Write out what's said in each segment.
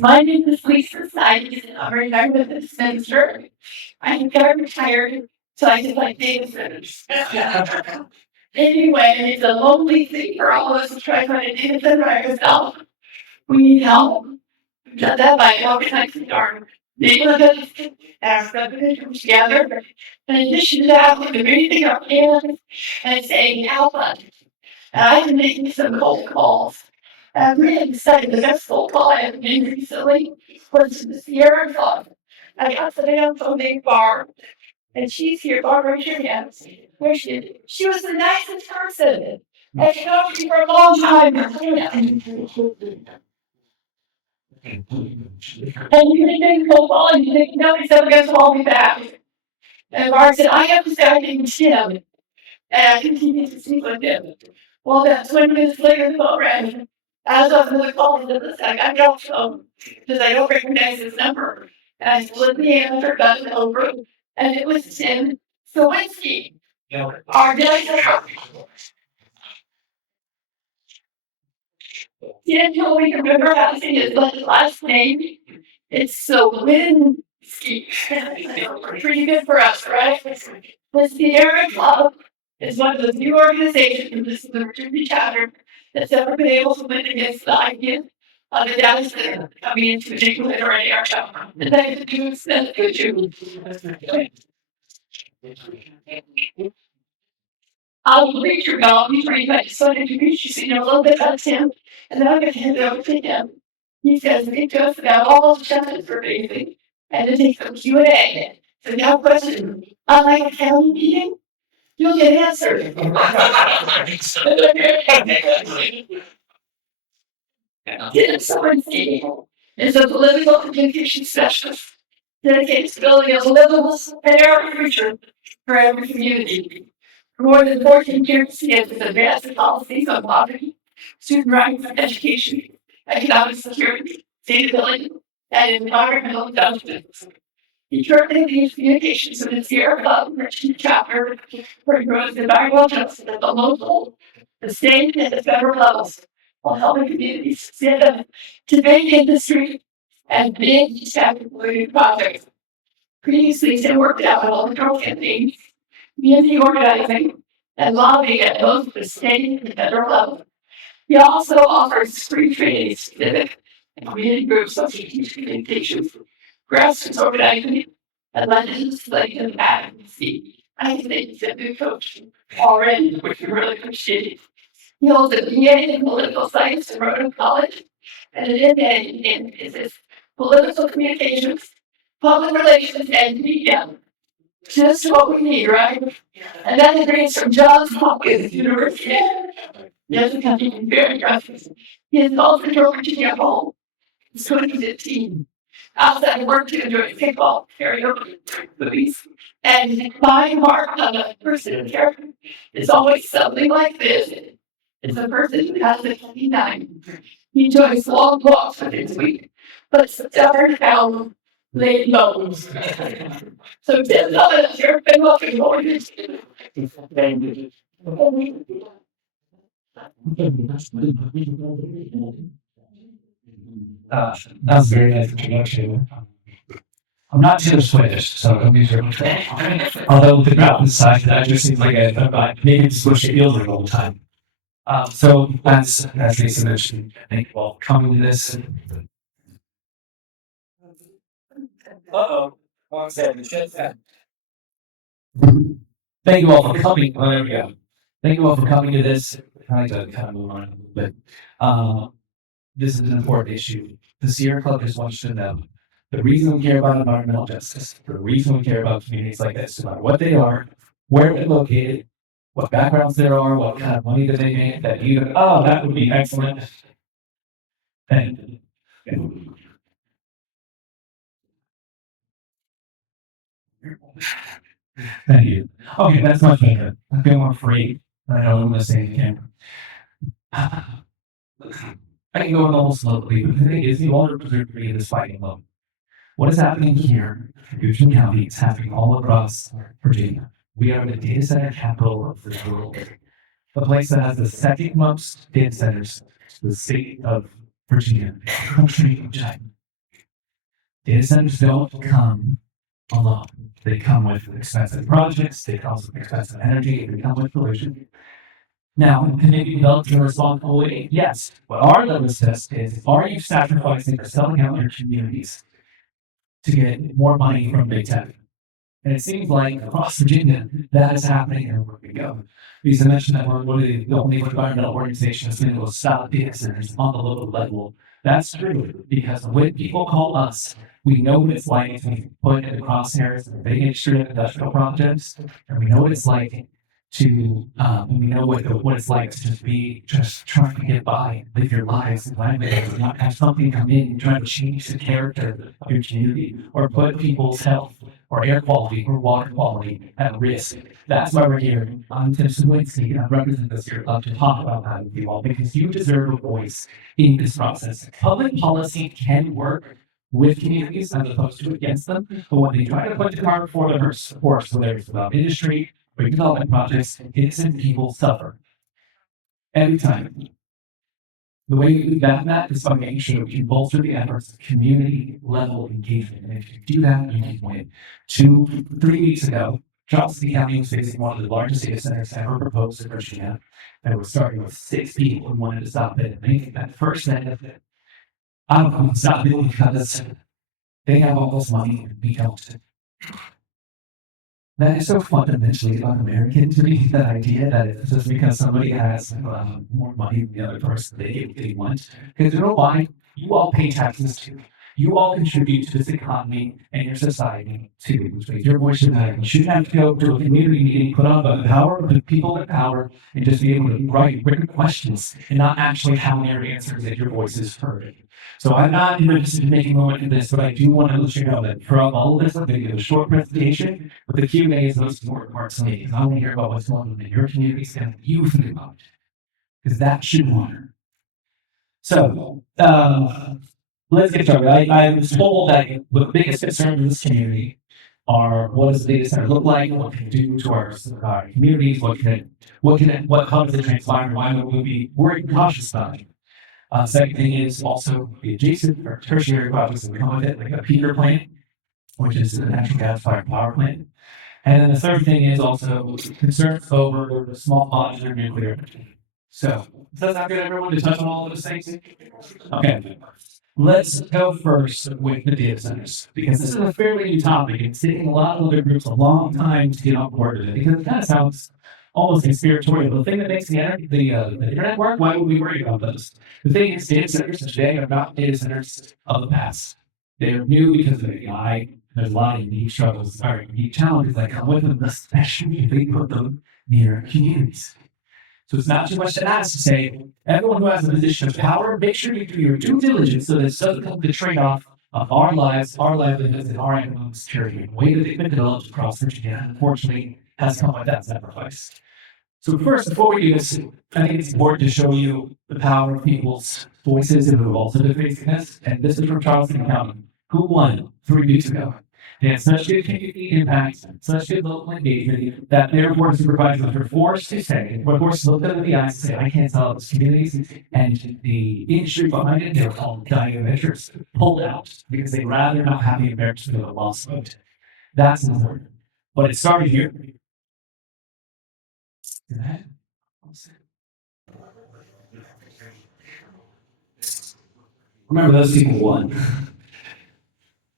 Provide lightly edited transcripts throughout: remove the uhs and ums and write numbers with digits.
My name is Lisa Sykes, and I'm a retired minister. I'm very retired, so I just like data centers. Anyway, it's a lonely thing for all of us to try to find a data center by ourselves. We need help. We've done that by organizing our neighborhoods and our subdivisions together. In addition to that, we've been raising our hands and saying, help us. And I've been making some cold calls. I'm really excited. The best cold call I have made recently was to the Sierra Club. I got the man from Big Bar, and she's here. Barbara, raise your hands. Where she is. She was the nicest person. And she knows me for a long time. And you can make cold call and you think nobody's ever going to call me back. And Barbara said, I have this guy named Tim. And I continued to speak with him. Well, then 20 minutes later, the phone rang. As I was going to call him, I don't know because I don't recognize his number. And I split the answer, got it over, and it was Tim Cywinski. Our director. Tim told me to remember how to say his last name. It's Cywinski. Pretty good for us, right? The Sierra Club is one of the few organizations, this is the Virginia chapter, that's ever been able to win against the idea of the data center coming into the neighborhood or any area. And they do send good to. I'll read your dog, he's ready, but so to introduce you so you know a little bit about him, and then I'm going to hand it over to him. He says it goes about all the challenges for raising, and then take some Q&A. So if you have a question on like a county meeting, you'll get answered. Tim Cywinski is a political communication specialist dedicated to building a livable, fair future for every community. For more than 14 years, he has advanced policies on poverty, student rights, education, economic security, sustainability, and environmental justice. He currently leads communications with the Sierra Club Virginia chapter, where he grows environmental justice at the local, the state, and the federal levels, while helping communities stand up to big industry and big established projects. Previously, Tim worked out on electoral campaigns, community organizing, and lobbying at both the state and federal level. He also offers free training, civic, and community groups on strategic communications, grassroots organizing, and legislative advocacy. I think he's a good coach already, which we really appreciate. He holds a BA in political science from Rhodes College and an MA in business, political communications, public relations, and media. Just what we need, right? And that degrees from Johns Hopkins University. Yes, it can be very impressive. He is also from Virginia home. It's 2015. Outside of work to enjoy kickball, karaoke, movies, and my mark on a person in character is always something like this. It's a person who has a 29. He enjoys long walks with his week, but stubborn found late bones. So Tim, you're been welcome for this. That was a very nice introduction. I'm not too Swedish, so don't be sure. Although the mountain side, that just seems like a maybe switch feels all the time. So as Lisa mentioned, I think well coming to this. One second. Thank you all for coming. Oh, there we go. Thank you all for coming to this. I like to kind of move on a little bit. This is an important issue. The Sierra Club just wants you to know the reason we care about environmental justice, the reason we care about communities like this, no matter what they are, where they're located, what backgrounds there are, what kind of money that they make, that you, that would be excellent. And thank you. Okay, that's much better. I feel more free. I know I'm listening to the camera. I can go in almost slowly, but the thing is, you all represent me in this fighting alone. What is happening here in Goochland County is happening all across Virginia. We are the data center capital of the world. The place that has the second most data centers to the state of Virginia, country of China. Data centers don't come alone. They come with expensive projects, they come with expensive energy, they come with pollution. Now, can they be developed in a responsible way? Yes. What our litmus test is, are you sacrificing or selling out your communities to get more money from big tech? And it seems like across Virginia, that is happening everywhere we go. Because I mentioned that we're one of the only environmental organizations that will stop data centers on the local level. That's true, because when people call us, we know what it's like to be put in the crosshairs of big industry and industrial projects, and we know what it's like to, we know what it's like to just trying to get by, live your lives and livelihoods, and not have something come in and try to change the character of your community, or put people's health or air quality or water quality at risk. That's why we're here. I'm Tim Cywinski, and I represent this here club to talk about that with you all, because you deserve a voice in this process. Public policy can work with communities as opposed to against them, but when they try to put the cart before the horse, whether it's about industry or development projects, innocent people suffer. Every time. The way we combat that is by making sure we can bolster the efforts of community level engagement. And if you do that, you can win. 3 weeks ago, Charleston County was facing one of the largest data centers ever proposed in Virginia. And it was starting with 6 people who wanted to stop it. And they think that first step, I don't know, stop it because they have all this money and we don't. That is so fundamentally un-American to me, that idea that it's just because somebody has more money than the other person, they get what they want. Because you know why? You all pay taxes too. You all contribute to this economy and your society too, which means your voice should matter. You shouldn't have to go to a community meeting, put on the power of the people in power, and just be able to write written questions and not actually have their answers that your voice is heard. So I'm not interested in making a moment in this, but I do want to let you know that from all of this, I'm going to give a short presentation, but the Q&A is the most important part to me, because I want to hear about what's going on in your communities and what you think about it, because that should matter. So, let's get started. I was told that the biggest concerns in this community are, what does the data center look like? What can it do to our communities? What causes it transpire? Why would we be worried and cautious about it? Second thing is also the adjacent or tertiary projects that come with it, like a peaker plant, which is a natural gas fired power plant. And then the third thing is also concerns over the small modular nuclear energy. So, does that sound good, everyone, to touch on all of those things? Okay. Let's go first with the data centers, because this is a fairly new topic. It's taking a lot of other groups a long time to get on board with it, because it kind of sounds almost conspiratorial. The thing that makes the internet work, why would we worry about those? The thing is, data centers today are not data centers of the past. They're new because of AI. There's a lot of unique struggles, or unique challenges that come with them, especially if they put them near communities. So it's not too much to ask to say, everyone who has a position of power, make sure you do your due diligence so that it doesn't come to the trade-off of our lives, our livelihoods, and our economic security. The way that they've been developed across Virginia, unfortunately, has come with that sacrifice. So first, before we do this, I think it's important to show you the power of people's voices who have also been facing this. And this is from Charleston County, who won 3 weeks ago. They had such good community impact, such good local engagement, that their board of supervisors were forced to say, were forced to look them in the eyes and say, I can't tell those communities. And the industry behind it, they were called dying ventures, pulled out because they'd rather not have the Americans feel a lost vote. That's important. But it started here. Remember, those people won.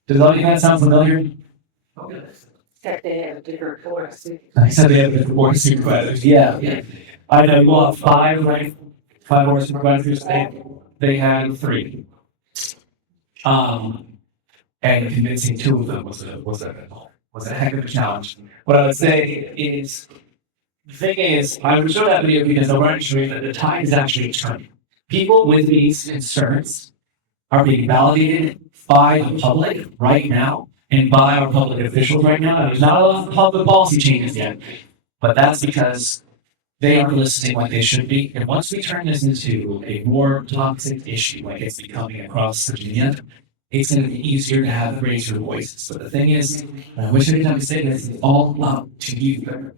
Does all of that sound familiar? Except they have different boards. I said they have different board of supervisors. Yeah. I know you all have 5, right? 5 board of supervisors. They had 3. And convincing 2 of them was a heck of a challenge. What I would say is, the thing is, I would show that video because I wanted to show you that the tide is actually turning. People with these concerns are being validated by the public right now and by our public officials right now. There's not a lot of public policy changes yet, but that's because they aren't listening like they should be. And once we turn this into a more toxic issue, like it's becoming across Virginia, it's going to be easier to have raise your voices. So the thing is, and I wish every time I say this, it's all up to you.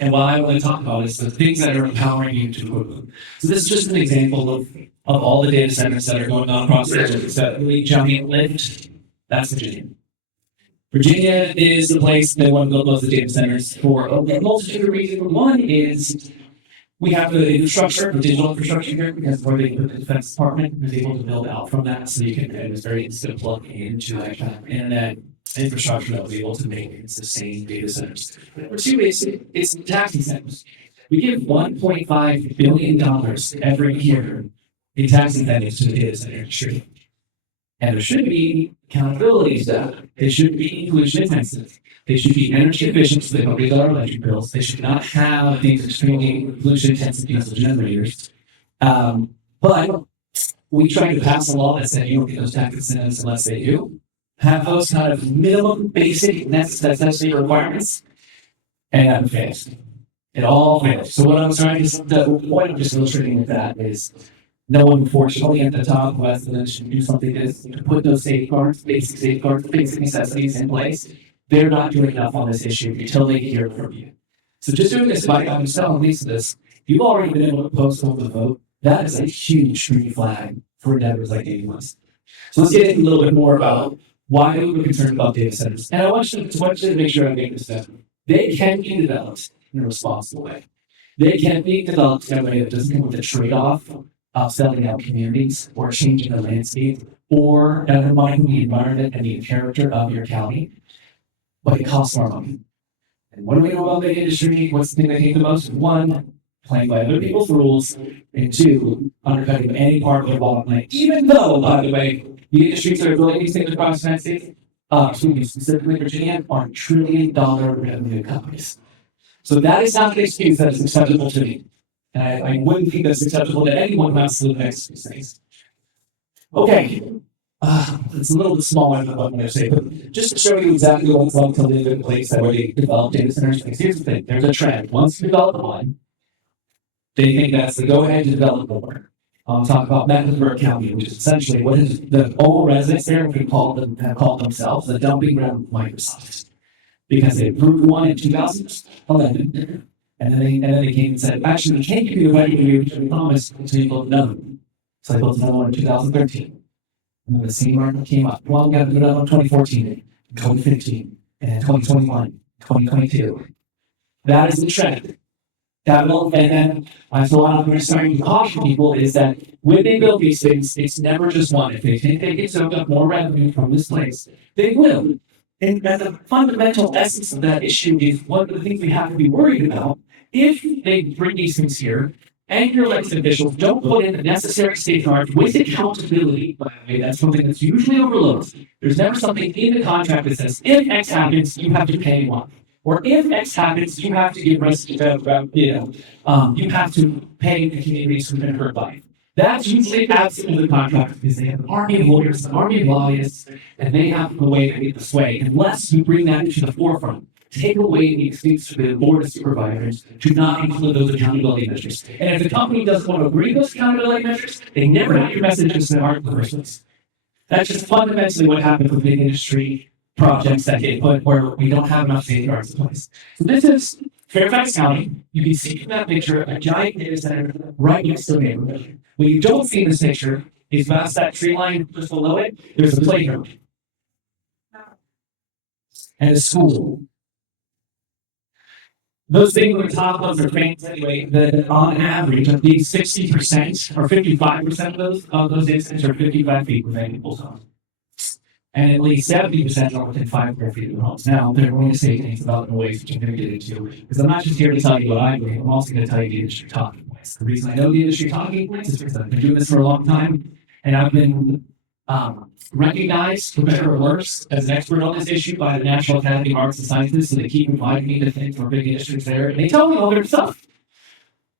And what I want to talk about is the things that are empowering you to equip them. So this is just an example of all the data centers that are going on across the country. It's a really giant lift That's Virginia. Virginia is the place they want to build most of the data centers for a multitude of reasons. One is we have the infrastructure, the digital infrastructure here, because where they put the Defense Department was able to build out from that, so you can, it was very easy to plug into that kind of internet infrastructure that was able to make and sustain data centers. Number two is it's tax incentives. We give $1.5 billion every year in tax incentives to the data center industry. And there should be accountability to that. They should be pollution intensive. They should be energy efficient so they don't raise our electric bills. They should not have these extremely pollution intensive diesel generators. But we tried to pass a law that said you don't get those tax incentives unless they do have those kind of minimum basic necessary requirements. And that fails. It all fails. So what I'm trying to, the point I'm just illustrating with that is no one, unfortunately, at the top who has to do something to put those safeguards, basic necessities in place. They're not doing enough on this issue until they hear from you. So just doing this by I'm telling Lisa this, you've already been able to post over the vote. That is a huge green flag for endeavors like AWS. So let's get into a little bit more about why we're concerned about data centers. And I want you to make sure I make this step. They can be developed in a responsible way. They can be developed in a way that doesn't come with a trade-off of selling out communities or changing the landscape or undermining the environment and the character of your county. But it costs more money. And what do we know about the industry? What's the thing they hate the most? One, playing by other people's rules, and two, undercutting any part of their bottom line. Even though, by the way, the industries that are building these things across the United States, specifically Virginia, are $1 trillion revenue companies. So that is not an excuse that is acceptable to me. And I wouldn't think that's acceptable to anyone who has to live next to these things. Okay. It's a little bit smaller than what I'm going to say, but just to show you exactly what it's like to live in a place that where they develop data centers. Here's the thing, there's a trend. Once you develop one, they think that's the go-ahead to develop more. I'll talk about Mecklenburg County, which is essentially what is the old residents there have called themselves the dumping ground of Microsoft. Because they approved one in 2011, and then they came and said, actually, we can't give you the right to do what we promised until you build another one. So they built another one in 2013. And then the same market came up. Well, we got to do another one in 2014, 2015, and 2021, 2022. That is the trend. That will, and then so what I'm starting to caution people is that when they build these things, it's never just one. If they think they can soak up more revenue from this place, they will. And the fundamental essence of that issue is one of the things we have to be worried about. If they bring these things here, and your elected officials don't put in the necessary safeguards with accountability, by the way, that's something that's usually overlooked. There's never something in the contract that says, if X happens, you have to pay one. Or if X happens, you have to give you have to pay the communities who've been hurt by it. That's usually absent in the contract because they have an army of lawyers, an army of lobbyists, and they have a way to get the sway. Unless you bring that to the forefront, take away the excuse for the board of supervisors to not include those accountability measures. And if the company doesn't want to agree with those accountability measures, they never have your messages in the heart of the first place. That's just fundamentally what happens with big industry projects that get put where we don't have enough safeguards in place. So this is Fairfax County. You can see from that picture a giant data center right next to a neighborhood. What you don't see in this picture is past that tree line just below it, there's a playground and a school. Those things on the top ones are famous anyway, that on average, at least 60% or 55% of those data centers are 55 feet within people's homes. And at least 70% are within 5 square feet of their homes. Now, they're going to say things about the ways which I'm going to get into, because I'm not just here to tell you what I believe, I'm also going to tell you the industry talking points. The reason I know the industry talking points is because I've been doing this for a long time, and I've been recognized, for better or worse, as an expert on this issue by the National Academy of Arts and Sciences, so they keep inviting me to things for big industries there, and they tell me all their stuff.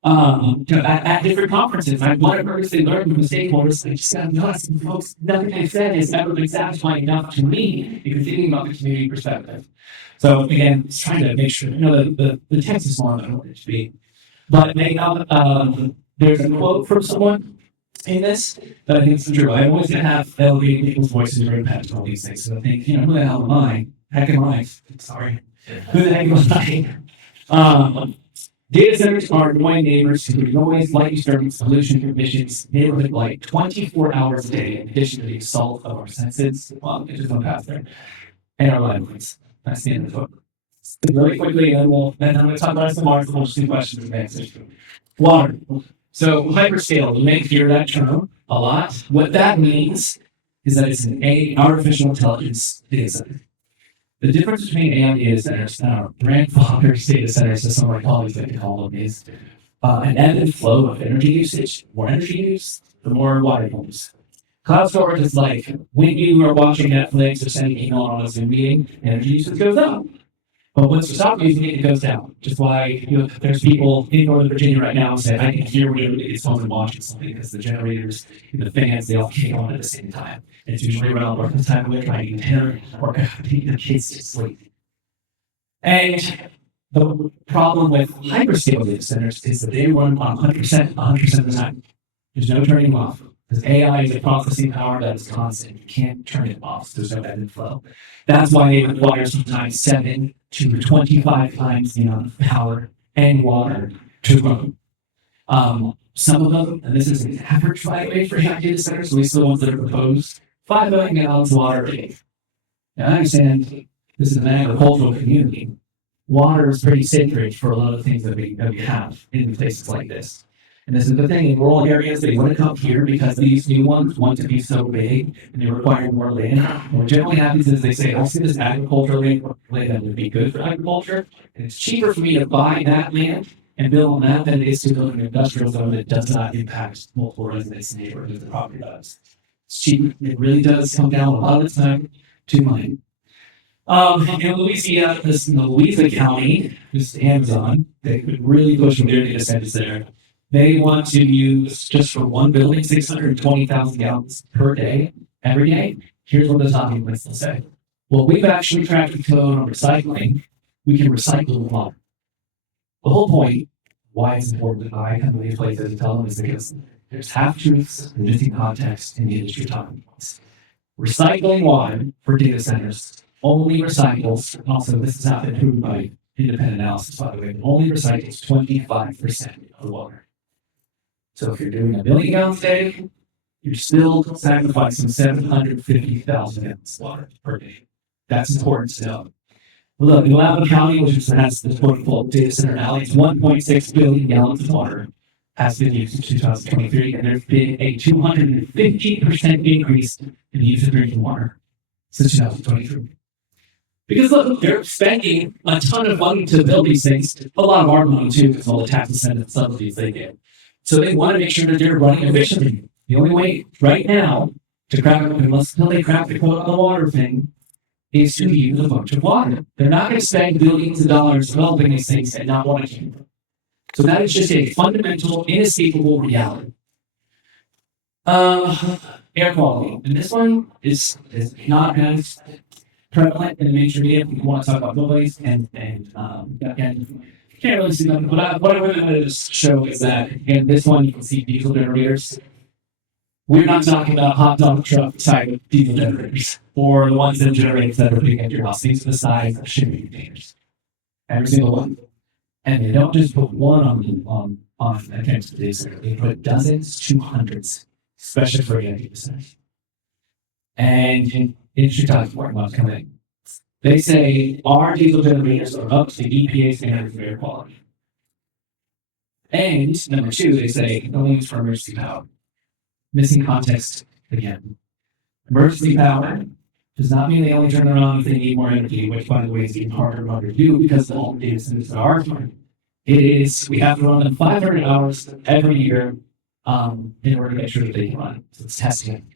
At different conferences, I want to earnestly learn from the stakeholders. I just got to be honest, folks, nothing they've said has ever been satisfying enough to me if you're thinking about the community perspective. So again, it's trying to make sure, the text is more than I want it to be. But there's a quote from someone in this that I think is true. I'm always going to have elevating people's voices and impact on all these things. So I think, who the hell am I? Heck am I? Sorry. Who the heck am I? Data centers are annoying neighbors who noise, light disturbance, pollution, emissions, neighborhood light 24 hours a day, in addition to the assault of our senses. Well, it just went past there. And our livelihoods. That's the end of the book. Really quickly, and then I'm going to talk about some more. We'll just do questions and answers. Water. So hyperscale, you may hear that term a lot. What that means is that it's an artificial intelligence data center. The difference between AI data centers and our grandfather's data centers, as some of my colleagues like to call them, is an ebb and flow of energy usage. The more energy use, the more water you use. Cloud storage is like when you are watching Netflix or sending email on a Zoom meeting, energy usage goes up. But once you stop using it, it goes down. Just why there's people in Northern Virginia right now saying, I can hear when it's home and watching something because the generators and the fans, they all kick on at the same time. And it's usually around work this time of year, trying to get dinner or the kids to sleep. And the problem with hyperscale data centers is that they run on 100% of the time. There's no turning them off. Because AI is a processing power that is constant. You can't turn it off. So there's no ebb and flow. That's why they require sometimes 7 to 25 times the amount of power and water to run. Some of them, and this is an average, by the way, for AI data centers, at least the ones that are proposed, 5 million gallons of water a day. Now, I understand this is an agricultural community. Water is pretty sacred for a lot of things that we have in places like this. And this is the thing, in rural areas, they want to come here because these new ones want to be so big and they require more land. And what generally happens is they say, I'll see this agricultural land that would be good for agriculture, and it's cheaper for me to buy that land and build on that than it is to build an industrial zone that does not impact multiple residents and neighborhoods the property does. It's cheap. It really does come down a lot of the time to money. In Louisiana, Louisa County, this is Amazon, they could really push their data centers there. They want to use, just for one building, 620,000 gallons per day, every day. Here's what the talking points will say. Well, we've actually cracked the code on recycling. We can recycle water. The whole point, why it's important that I come to these places to tell them, is because there's half-truths, missing context, in the industry talking points. Recycling water for data centers only recycles, also this is not been proven by independent analysis, by the way, only recycles 25% of the water. So if you're doing 1 million gallons a day, you're still sacrificing 750,000 gallons of water per day. That's important to know. Look, in Loudoun County, which has the quote-unquote data center alley, it's 1.6 billion gallons of water has been used in 2023, and there's been a 250% increase in the use of drinking water since 2023. Because look, they're spending a ton of money to build these things, a lot of our money too, because all the tax incentives and subsidies they get. So they want to make sure that they're running efficiently. The only way right now to crack it, until they crack the quote on the water thing, is to use a bunch of water. They're not going to spend billions of dollars developing these things and not want to keep them. So that is just a fundamental, inescapable reality. Air quality. And this one is not as prevalent in the mainstream media. We want to talk about noise and can't really see them. What I really wanted to show is that in this one you can see diesel generators. We're not talking about hot dog truck type diesel generators or the ones that generate that are big at your house. These are the size of shipping containers. Every single one. And they don't just put one on against the data center. They put dozens to hundreds, especially for data centers. And in Chicago, where coming in. They say our diesel generators are up to the EPA standards of air quality. And number 2, they say only use for emergency power. Missing context again. Emergency power does not mean they only turn around if they need more energy, which by the way is even harder and harder to do because of all the data centers that are running. It is, we have to run them 500 hours every year in order to make sure that they can run. So it's testing.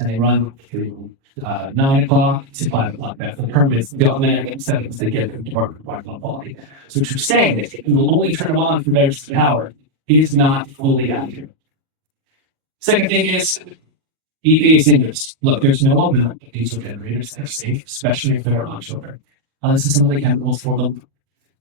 And they run through 9 o'clock to 5 o'clock. That's the permits, the automatic settings they get from the Department of Environmental Quality. So to say that it will only turn on for emergency power is not fully accurate. Second thing is EPA standards. Look, there's no open diesel generators that are safe, especially if they're onshore. This is some of the chemicals for them.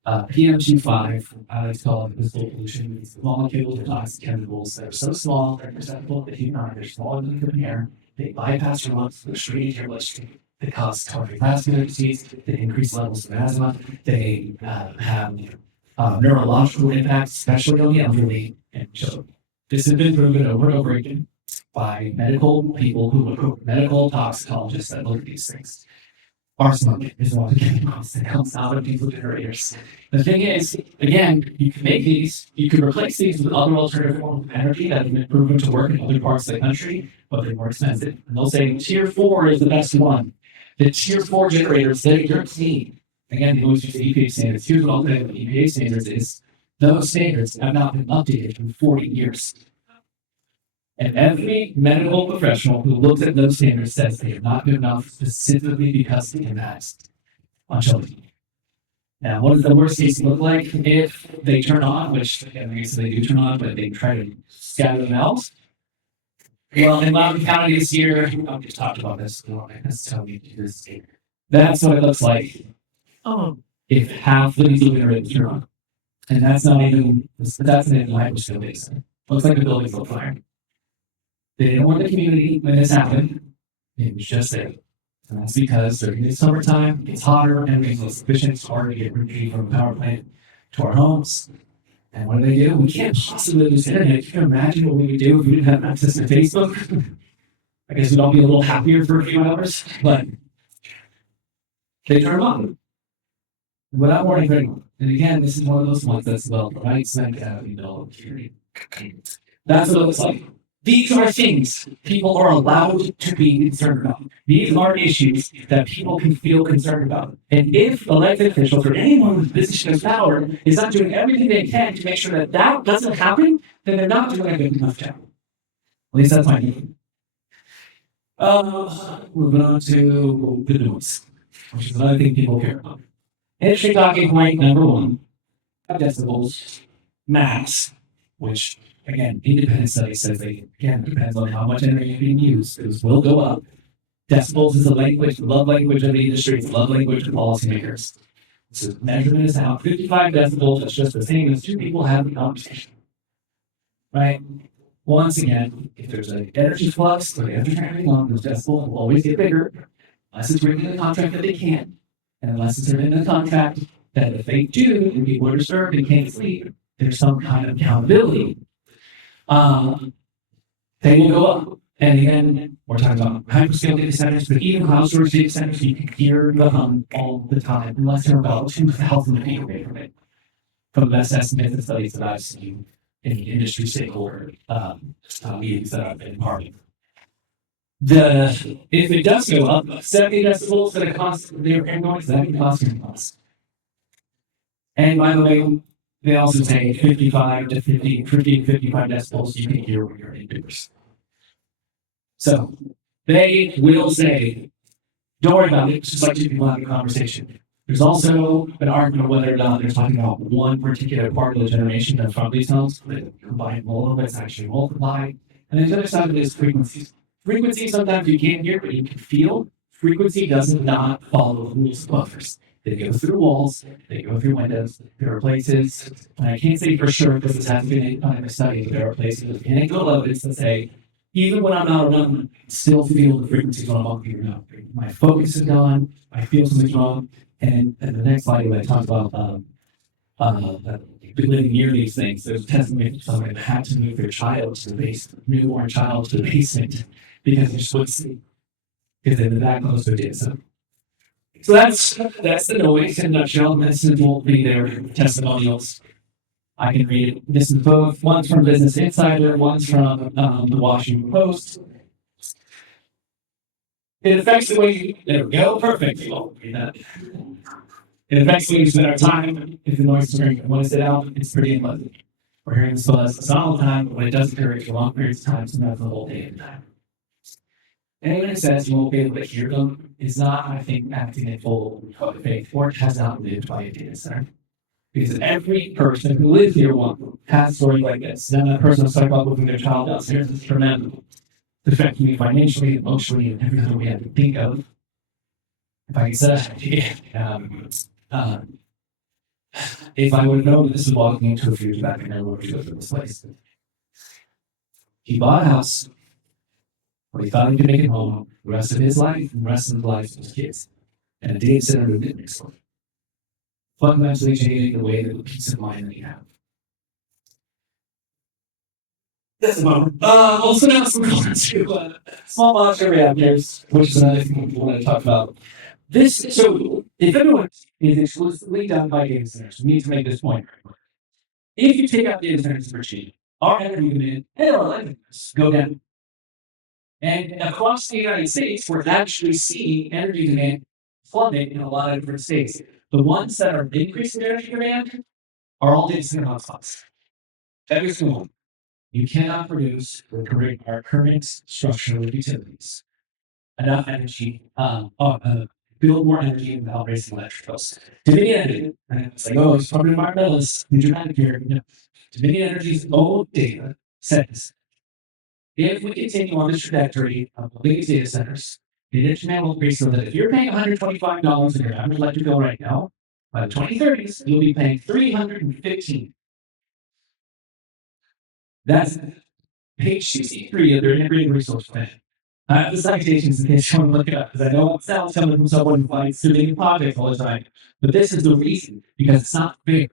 PM2.5, I like to call it visible pollution. These molecules or toxic chemicals that are so small, they're perceptible to the human eye, they're smaller than the air. They bypass your lungs, go straight into your bloodstream. They cause cardiovascular disease, they increase levels of asthma, they have neurological impacts, especially on the elderly and children. This has been proven over and over again by medical people medical toxicologists that look at these things. Arsenic is one of the chemicals that comes out of diesel generators. The thing is, again, you can make these, you can replace these with other alternative forms of energy that have been proven to work in other parts of the country, but they're more expensive. And they'll say tier 4 is the best one. The tier 4 generators, they're clean. Again, they always use the EPA standards. Here's what I'll say with the EPA standards is those standards have not been updated in 40 years. And every medical professional who looks at those standards says they are not good enough specifically because of the impacts on children. Now, what does the worst case look like if they turn on, which again, I guess they do turn on, but they try to scatter them out? Well, in Loudoun County this year, I've just talked about this. That's telling you this. That's what it looks like. If half the diesel generators turn on. And that's not even hyperscale base. Looks like the building's on fire. They didn't warn the community when this happened. It was just there. And that's because during the summertime, it's hotter and there's no sufficient. It's hard to get energy from a power plant to our homes. And what do? We can't possibly lose internet. Can you imagine what we would do if we didn't have access to Facebook? I guess we'd all be a little happier for a few hours, but they turn them on without warning anyone. And again, this is one of those ones that's developed right smack out in the middle of the community. That's what it looks like. These are things people are allowed to be concerned about. These are issues that people can feel concerned about. And if elected officials or anyone with position of power is not doing everything they can to make sure that that doesn't happen, then they're not doing a good enough job. At least that's my opinion. Moving on to the news, which is another thing people care about. Industry talking point number 1, decibels max, which again, independent study says again, depends on how much energy is being used. It will go up. Decibels is the love language of the industry. It's the love language of policymakers. So measurement is now 55 decibels. It's just the same as 2 people having a conversation. Right? Once again, if there's an energy flux, or the energy traffic on, those decibels will always get bigger, unless it's written in the contract that they can. And unless it's written in the contract that if they do, and people are disturbed and can't sleep, there's some kind of accountability. They will go up. And again, we're talking about hyperscale data centers, but even cloud storage data centers, you can hear the hum all the time, unless they're about 2,000 feet away from it. From the best estimates and studies that I've seen in the industry stakeholder meetings that I've been part of. If it does go up, 70 decibels at a constant, they're going to that constant cost. And by the way, they also say 55 to 55 decibels you can hear when you're indoors. So they will say, don't worry about it, it's just like 2 people having a conversation. There's also an argument of whether or not they're talking about one particular part of the generation that's from these homes, that combine all of it's actually multiplied. And then the other side of it is frequencies. Frequency sometimes you can't hear, but you can feel. Frequency does not follow the rules of buffers. They go through walls, they go through windows. There are places, and I can't say for sure because this hasn't been any kind of study, but there are places with anecdotal evidence that say, even when I'm not around, I still feel the frequencies when I'm walking around. My focus is gone, I feel something's wrong. And the next slide, I talked about living near these things. There's a testimony of someone that had to move their child to the basement, newborn child to the basement because they just wouldn't sleep because they were that close to a data center. So that's the noise in a nutshell. This will be their testimonials. I can read it. This is both. One's from Business Insider, one's from the Washington Post. It affects the way there we go. Perfect. It affects the way we spend our time. If the noise is hearing, when I sit out, it's pretty unpleasant. We're hearing this buzz. It's not all the time, but when it does occur for long periods of time, sometimes the whole day and time. Anyone who says you won't be able to hear them is not, I think, acting in full faith, or has not lived by a data center. Because every person who lives near one has stories like this. And that person was talking about moving their child downstairs is tremendous. It's affecting me financially, emotionally, and everything we have to think of. If I could say, if I would have known that this was walking into a future back, I never would have lived in this place. He bought a house where he thought he could make it home the rest of his life and the rest of the life of his kids. And a data center moved in next door. fundamentally changing the way that the peace of mind that you have. That's a bummer. Also now some going to small modular reactors, which is another thing we want to talk about. So if everyone is exclusively done by data centers, we need to make this point. If you take out data centers for cheap, our energy demand and our electric bills go down. And across the United States, we're actually seeing energy demand plummet in a lot of different states. The ones that are increasing energy demand are all data center hotspots. Every single one. You cannot produce with our current structure with utilities enough energy, build more energy without raising electric bills. Dominion Energy, and it's like, oh, it's from environmentalists, be dramatic here. No. Dominion Energy's own data says if we continue on this trajectory of building these data centers, the energy demand will increase so that if you're paying $125 a your average electric bill right now, by the 2030s, you'll be paying $315. That's page 63 of their integrated resource plan. I have the citations in case you want to look it up, because I know it sounds coming from someone who finds sitting in projects all the time. But this is the reason, because it's not fair.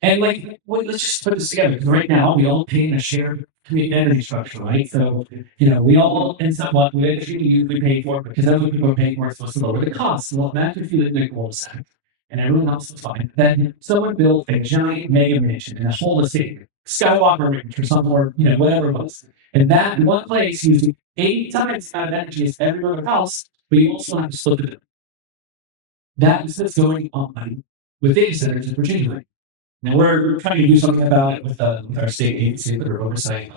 And like, well, let's just put this together. Because right now, we all pay in a shared community energy structure, right? So, we all, in somewhat, we actually usually pay for it because other people are paying for it, supposed to lower the costs. Well, imagine if you live in a cul-de-sac and everyone else is fine. Then someone built a giant mega mansion in a whole estate, Skywalker Ranch or something, or whatever it was. And that in one place using 80 times the amount of energy as every other house, but you also have to split it. That is what's going on with data centers in Virginia. Now we're trying to do something about it with our state agency that are oversight.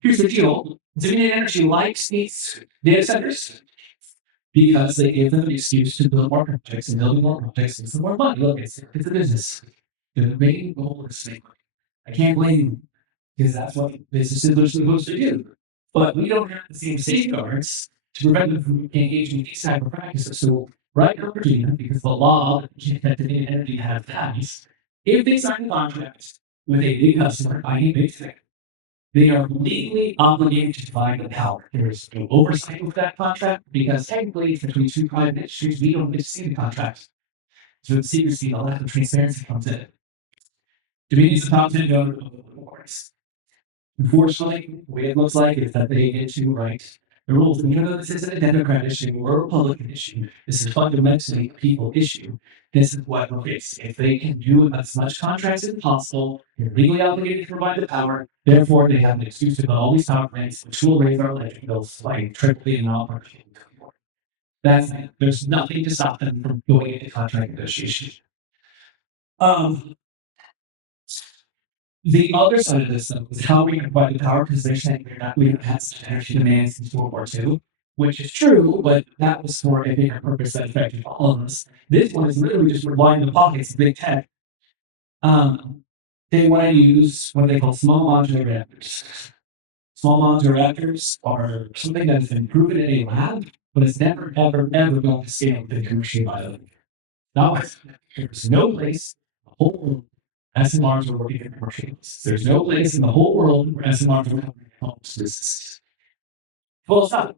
Here's the deal: Dominion Energy likes these data centers because they give them an excuse to build more projects, and building more projects and some more money. Look, it's a business. The main goal is to make money. I can't blame them because that's what businesses are supposed to do. But we don't have the same safeguards to prevent them from engaging in these type of practices. So right now, Virginia, because the law that Dominion Energy has passed, if they sign a contract with a big customer, i.e. big tech, they are legally obligated to provide the power. There is no oversight with that contract because technically it's between two private industries. We don't get to see the contract. So the secrecy, all that transparency comes in. Dominion's the top 10 donor of the awards. Unfortunately, the way it looks like is that they get to write the rules. And even though this isn't a Democrat issue or a Republican issue, this is fundamentally a people issue. This is what we're facing. If they can do as much contracts as possible, they're legally obligated to provide the power. Therefore, they have an excuse to build all these power plants, which will raise our electric bills like triple the amount of there's nothing to stop them from going into contract negotiation. The other side of this, though, is how we can provide the power because they're saying we don't have such energy demands since World War II, which is true, but that was for a bigger purpose that affected all of us. This one is literally just relying the pockets of big tech. They want to use what they call small modular reactors. Small modular reactors are something that has been proven in a lab, but it's never, ever, ever going to scale to commercially viable. Now, there's no place, the whole world, SMRs are working in commercial use. There's no place in the whole world where SMRs are working in homes businesses. Full stop.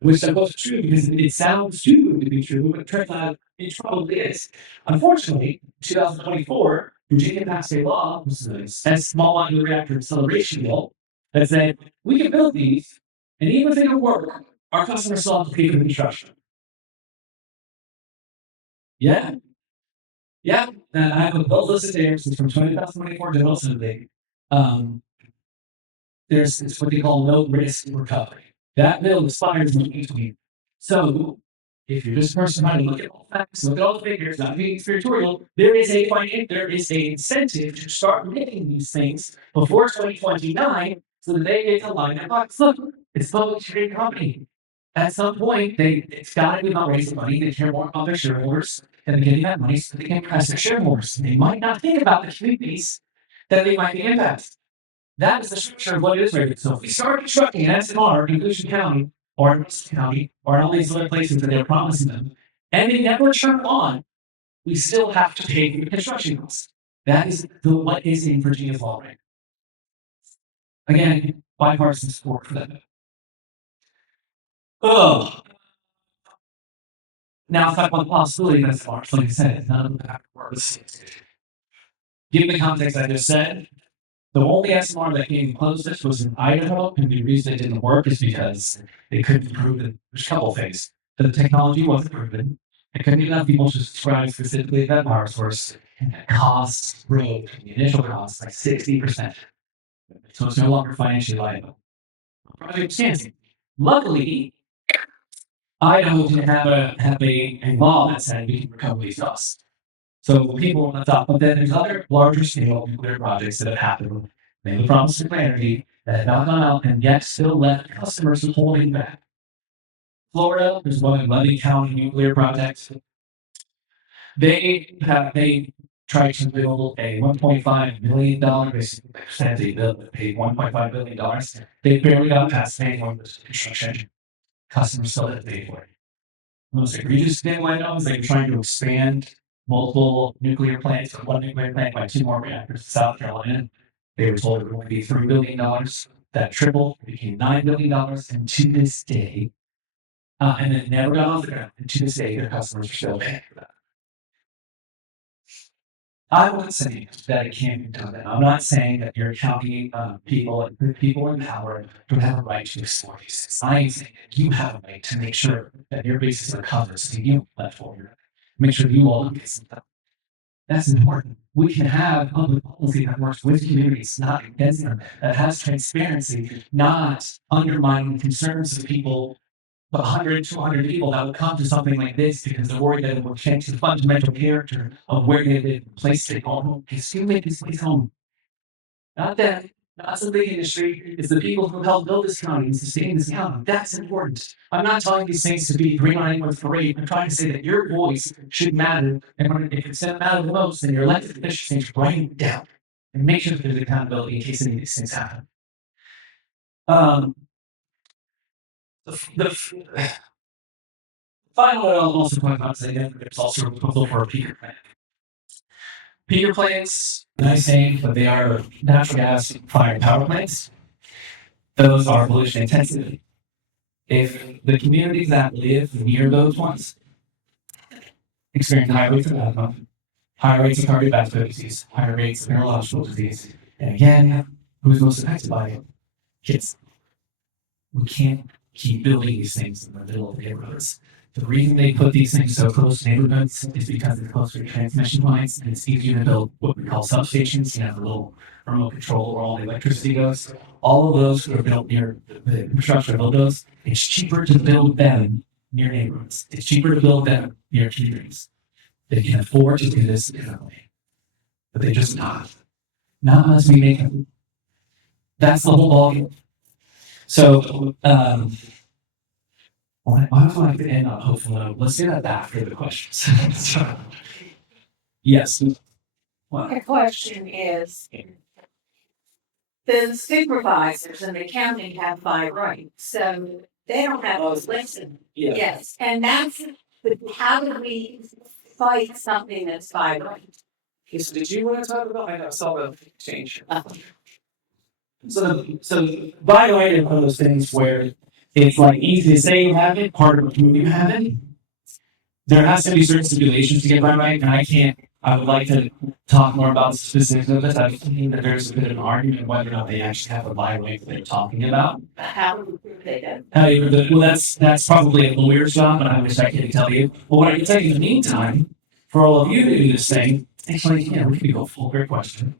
Which that was true because it sounds too good to be true, but it turns out it probably is. Unfortunately, in 2024, Virginia passed a law, which is a small modular reactor acceleration bill, that said we can build these, and even if they don't work, our customers still have to pay for the construction. Yeah. Yeah, and I have a bill listed there. It's from 2024 to also there's what they call no risk recovery. That bill expires in 2020. So if you're just a person trying to look at all the facts, look at all the figures, not being conspiratorial, there is a incentive to start making these things before 2029 so that they get to line their pockets. Look, it's a publicly traded company. At some point, it's got to be about raising money. They care more about their shareholders than getting that money so they can impress their shareholders. And they might not think about the communities that they might be impacted. That is the structure of what it is right now. So if we start constructing an SMR in Goochland County or in West County or in all these other places that they're promising them, and they never turn on, we still have to pay for the construction costs. That is what is in Virginia's law right now. Again, bipartisan support for that. Oh, Now, let's talk about the possibility of SMRs. Like I said, none of them have to work. Given the context I just said, the only SMR that came close to this was in Idaho, and the reason it didn't work is because they couldn't prove it. There's a couple of things. The technology wasn't proven. They couldn't get enough people to subscribe specifically to that power source, and the costs rose from the initial cost like 60%. So it's no longer financially viable. Project stands. Luckily, Idaho didn't have a law that said we can recover these costs. So people on the top, but then there's other larger scale nuclear projects that have happened. They have promised of energy that have not gone out and yet still left customers holding back. Florida, there's one in Goochland County Nuclear Project. They tried to build a $1.5 million, basically said they paid $1.5 billion. They barely got past phase one of the construction. Customers still had to pay for it. The most egregious thing I know is they were trying to expand multiple nuclear plants, or one nuclear plant by 2 more reactors in South Carolina. They were told it would only be $3 billion. That tripled, it became $9 billion, and to this day, and it never got off the ground. And to this day, their customers are still paying for that. I'm not saying that it can't be done. I'm not saying that your county people in power don't have a right to explore these things. I am saying that you have a right to make sure that your bases are covered so you don't left forward. Make sure you all get some stuff. That's important. We can have public policy that works with communities, not against them, that has transparency, not undermining the concerns of people, 100, 200 people that would come to something like this because they're worried that it will change the fundamental character of where they live, the place they call home. Because you make this place home. Not them, not some big industry. It's the people who helped build this county and sustain this county. That's important. I'm not telling these things to be bring on anyone's parade. I'm trying to say that your voice should matter. And if it's not matter the most, then your elected officials need to write it down and make sure that there's accountability in case any of these things happen. The final one I'll also point out is that there's also a proposal for a peaker plant. Peaker plants, nice name, but they are natural gas fired power plants. Those are pollution intensive. If the communities that live near those ones experience high rates of asthma, higher rates of cardiovascular disease, higher rates of neurological disease, and again, who's most affected by it? Kids. We can't keep building these things in the middle of neighborhoods. The reason they put these things so close to neighborhoods is because it's closer to transmission lines and it's easier to build what we call substations. You have a little remote control where all the electricity goes. All of those who are built near the infrastructure to build those, it's cheaper to build them near neighborhoods. It's cheaper to build them near communities. They can afford to do this differently, but they just not. Not unless we make them. That's the whole ballgame. So, I would like to end on a hopeful note. Let's do that after the questions. So, yes. My question is, the supervisors in the county have by right, so they don't have to listen. Yeah. Yes, and that's, but how do we fight something that's by right? Okay, so did you want to talk about? I saw the change. So by the way, it's one of those things where it's like easy to say you have it, hard to prove you have it. There has to be certain stipulations to get by right, and I would like to talk more about the specifics of this. I think that there's a bit of an argument whether or not they actually have a by right that they're talking about. How do we prove they do? Well, that's probably a lawyer's job, but I wish I could tell you. But what I can tell you in the meantime, for all of you to do this thing, actually, we can go full. Great question.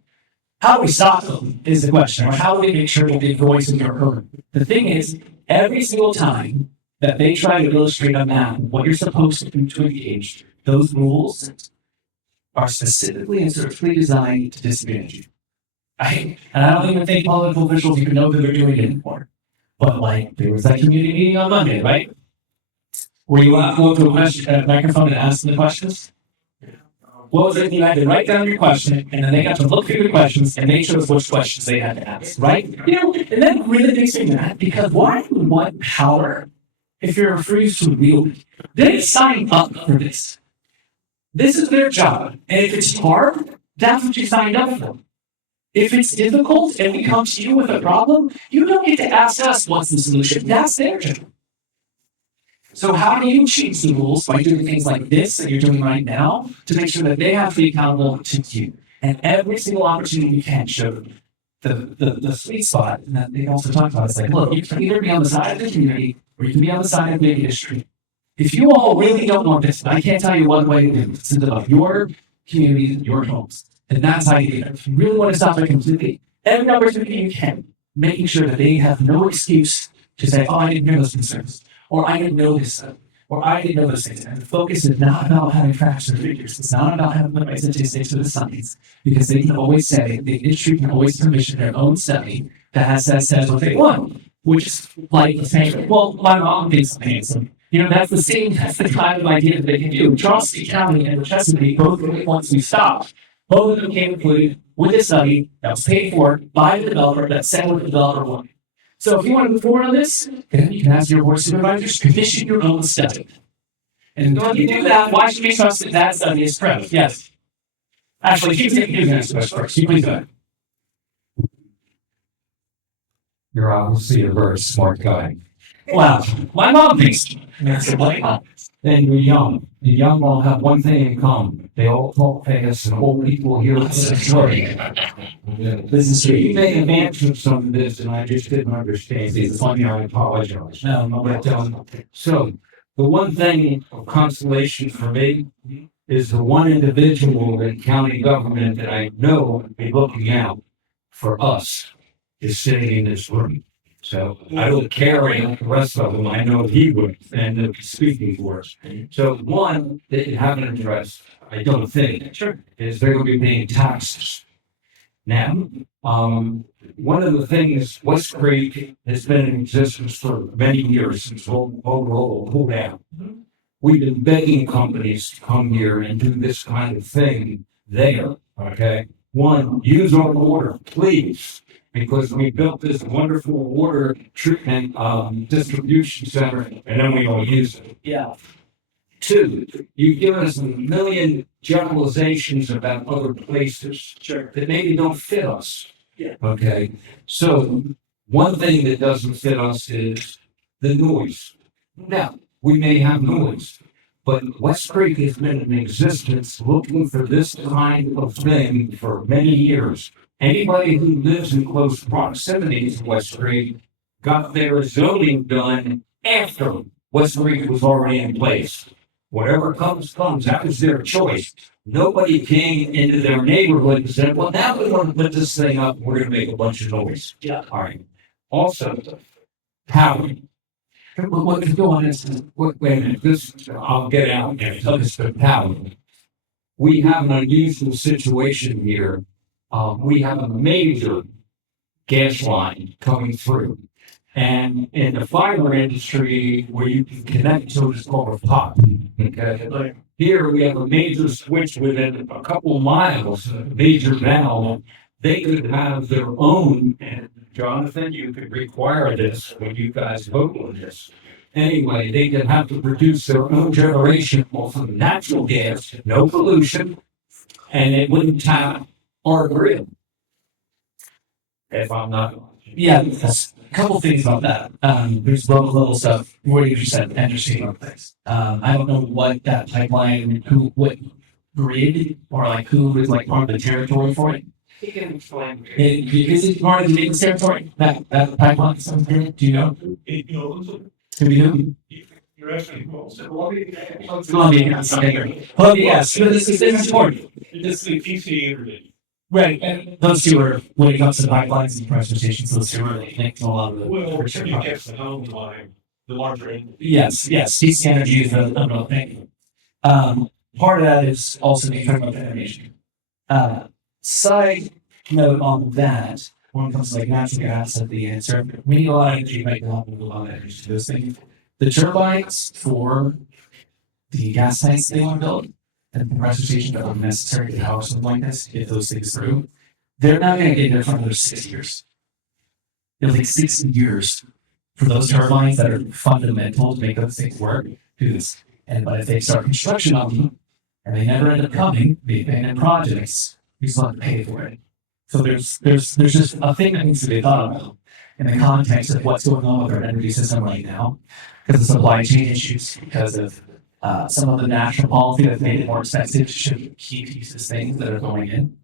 How do we stop them is the question, or how do we make sure that they voice in your heard? The thing is, every single time that they try to illustrate a map what you're supposed to do to engage, those rules are specifically and surgically designed to disadvantage you. And I don't even think political officials even know that they're doing it anymore. But like, there was that community meeting on Monday, right? Were you allowed to go to a microphone and ask them the questions? What was it? You had to write down your question, and then they got to look through the questions, and they chose which questions they had to ask, right? And that really makes me mad, because why do we want power if you're refused to wield it? They signed up for this. This is their job, and if it's hard, that's what you signed up for. If it's difficult and we come to you with a problem, you don't get to ask us what's the solution. That's their job. So how do you change the rules by doing things like this that you're doing right now to make sure that they have to be accountable to you? And every single opportunity you can show the sweet spot. And that they also talk about is like, look, you can either be on the side of the community or you can be on the side of the industry. If you all really don't want this, I can't tell you one way to do it. It's about your community, your homes. And that's how you do it. If you really want to stop it completely, every opportunity you can, making sure that they have no excuse to say, oh, I didn't hear those concerns, or I didn't know this, or I didn't know those things. And the focus is not about having facts or figures. It's not about having the right statistics or the science, because they can always say, the industry can always commission their own study that says what they want, which is like saying, well, my mom thinks I'm handsome. You know, that's the kind of idea that they can do. Charleston County and Chesapeake, both once we stopped, both of them came included with a study that was paid for by the developer that said what the developer wanted. So if you want to move forward on this, then you can ask your board of supervisors to commission your own study. And when you do that, why should we trust that that study is correct? Yes. Actually, he's going to answer this first. You please go ahead. You're obviously a very smart guy. Wow. My mom thinks that's like, And you're young. The young all have one thing in common. They all talk fast and old people hear the story. this is true. You may have answered some of this and I just didn't understand. It's funny, I apologize. No, But, so, the one thing of consolation for me is the one individual in county government that I know would be looking out for us is sitting in this room. So I don't care about the rest of them. I know he would end up speaking for us. So one that you haven't addressed, I don't think, is they're going to be paying taxes. Now, one of the things, West Creek has been in existence for many years since Motorola pulled out. We've been begging companies to come here and do this kind of thing there, okay? One, use our water, please, because we built this wonderful water treatment distribution center and then we don't use it. yeah. Two, you've given us a million generalizations about other places Sure. that maybe don't fit us. Yeah. Okay, so one thing that doesn't fit us is the noise. Now, we may have noise, but West Creek has been in existence looking for this kind of thing for many years. Anybody who lives in close proximity to West Creek got their zoning done after West Creek was already in place. Whatever comes, that was their choice. Nobody came into their neighborhood and said, well, now we want to put this thing up, we're gonna make a bunch of noise. Yeah. All right. Also, power. What go on is, wait a minute, this, I'll get out there, this is power. We have an unusual situation here. We have a major gas line coming through. And in the fiber industry, where you can connect to what's called a pop. Okay. Here we have a major switch within a couple of miles, a major valve. They could have their own, and Jonathan, you could require this when you guys vote on this. Anyway, they could have to produce their own generation off of natural gas, no pollution, and it wouldn't tap our grid. If I'm not. Yeah, yes. A couple things about that. There's local stuff where you said interesting things. I don't know what that pipeline, what grid, or like who is like part of the territory for it. He can explain. Is it part of the Davis territory? That pipeline, something? Do you know? Who do you know? You're asking, well, Columbia, yes. Columbia, yes. But this is important. this is the PC internet. Right, and those two are, when it comes to pipelines and pressure stations, those two are linked to a lot of the. Well, for sure you projects. guess the home line, the larger end. Yes, DC Energy is another thing. Part of that is also being talking about information. Side note on that, when it comes to like natural gas at the answer, we need a lot of energy to make a lot of energy to those things. The turbines for the gas tanks they want to build and the compressor station that are necessary to power something like this, if those things through, they're not going to get there for another 6 years. It'll take 6 years for those turbines that are fundamental to make those things work, do this. And but if they start construction on them and they never end up coming, they abandon projects, we still have to pay for it. So there's just a thing that needs to be thought about. in the context of what's going on with our energy system right now, because of supply chain issues, because of some of the national policy that's made it more expensive to ship key pieces, things that are going in.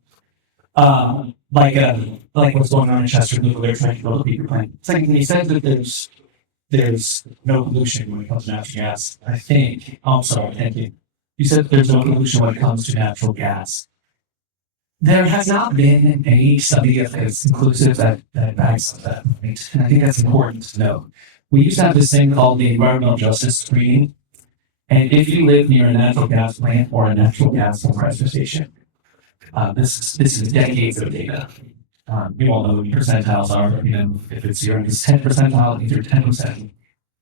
Like what's going on in Chester, they're trying to build a peaker plant. It's like when he said that there's no pollution when it comes to natural gas. I think, oh, I'm sorry, thank you. You said that there's no pollution when it comes to natural gas. There has not been any study that's inclusive that backs up that point. And I think that's important to know. We used to have this thing called the environmental justice screening. And if you live near a natural gas plant or a natural gas compressor station, this is decades of data. You all know what percentiles are. You know, if it's your 10 percentile, it's your 10%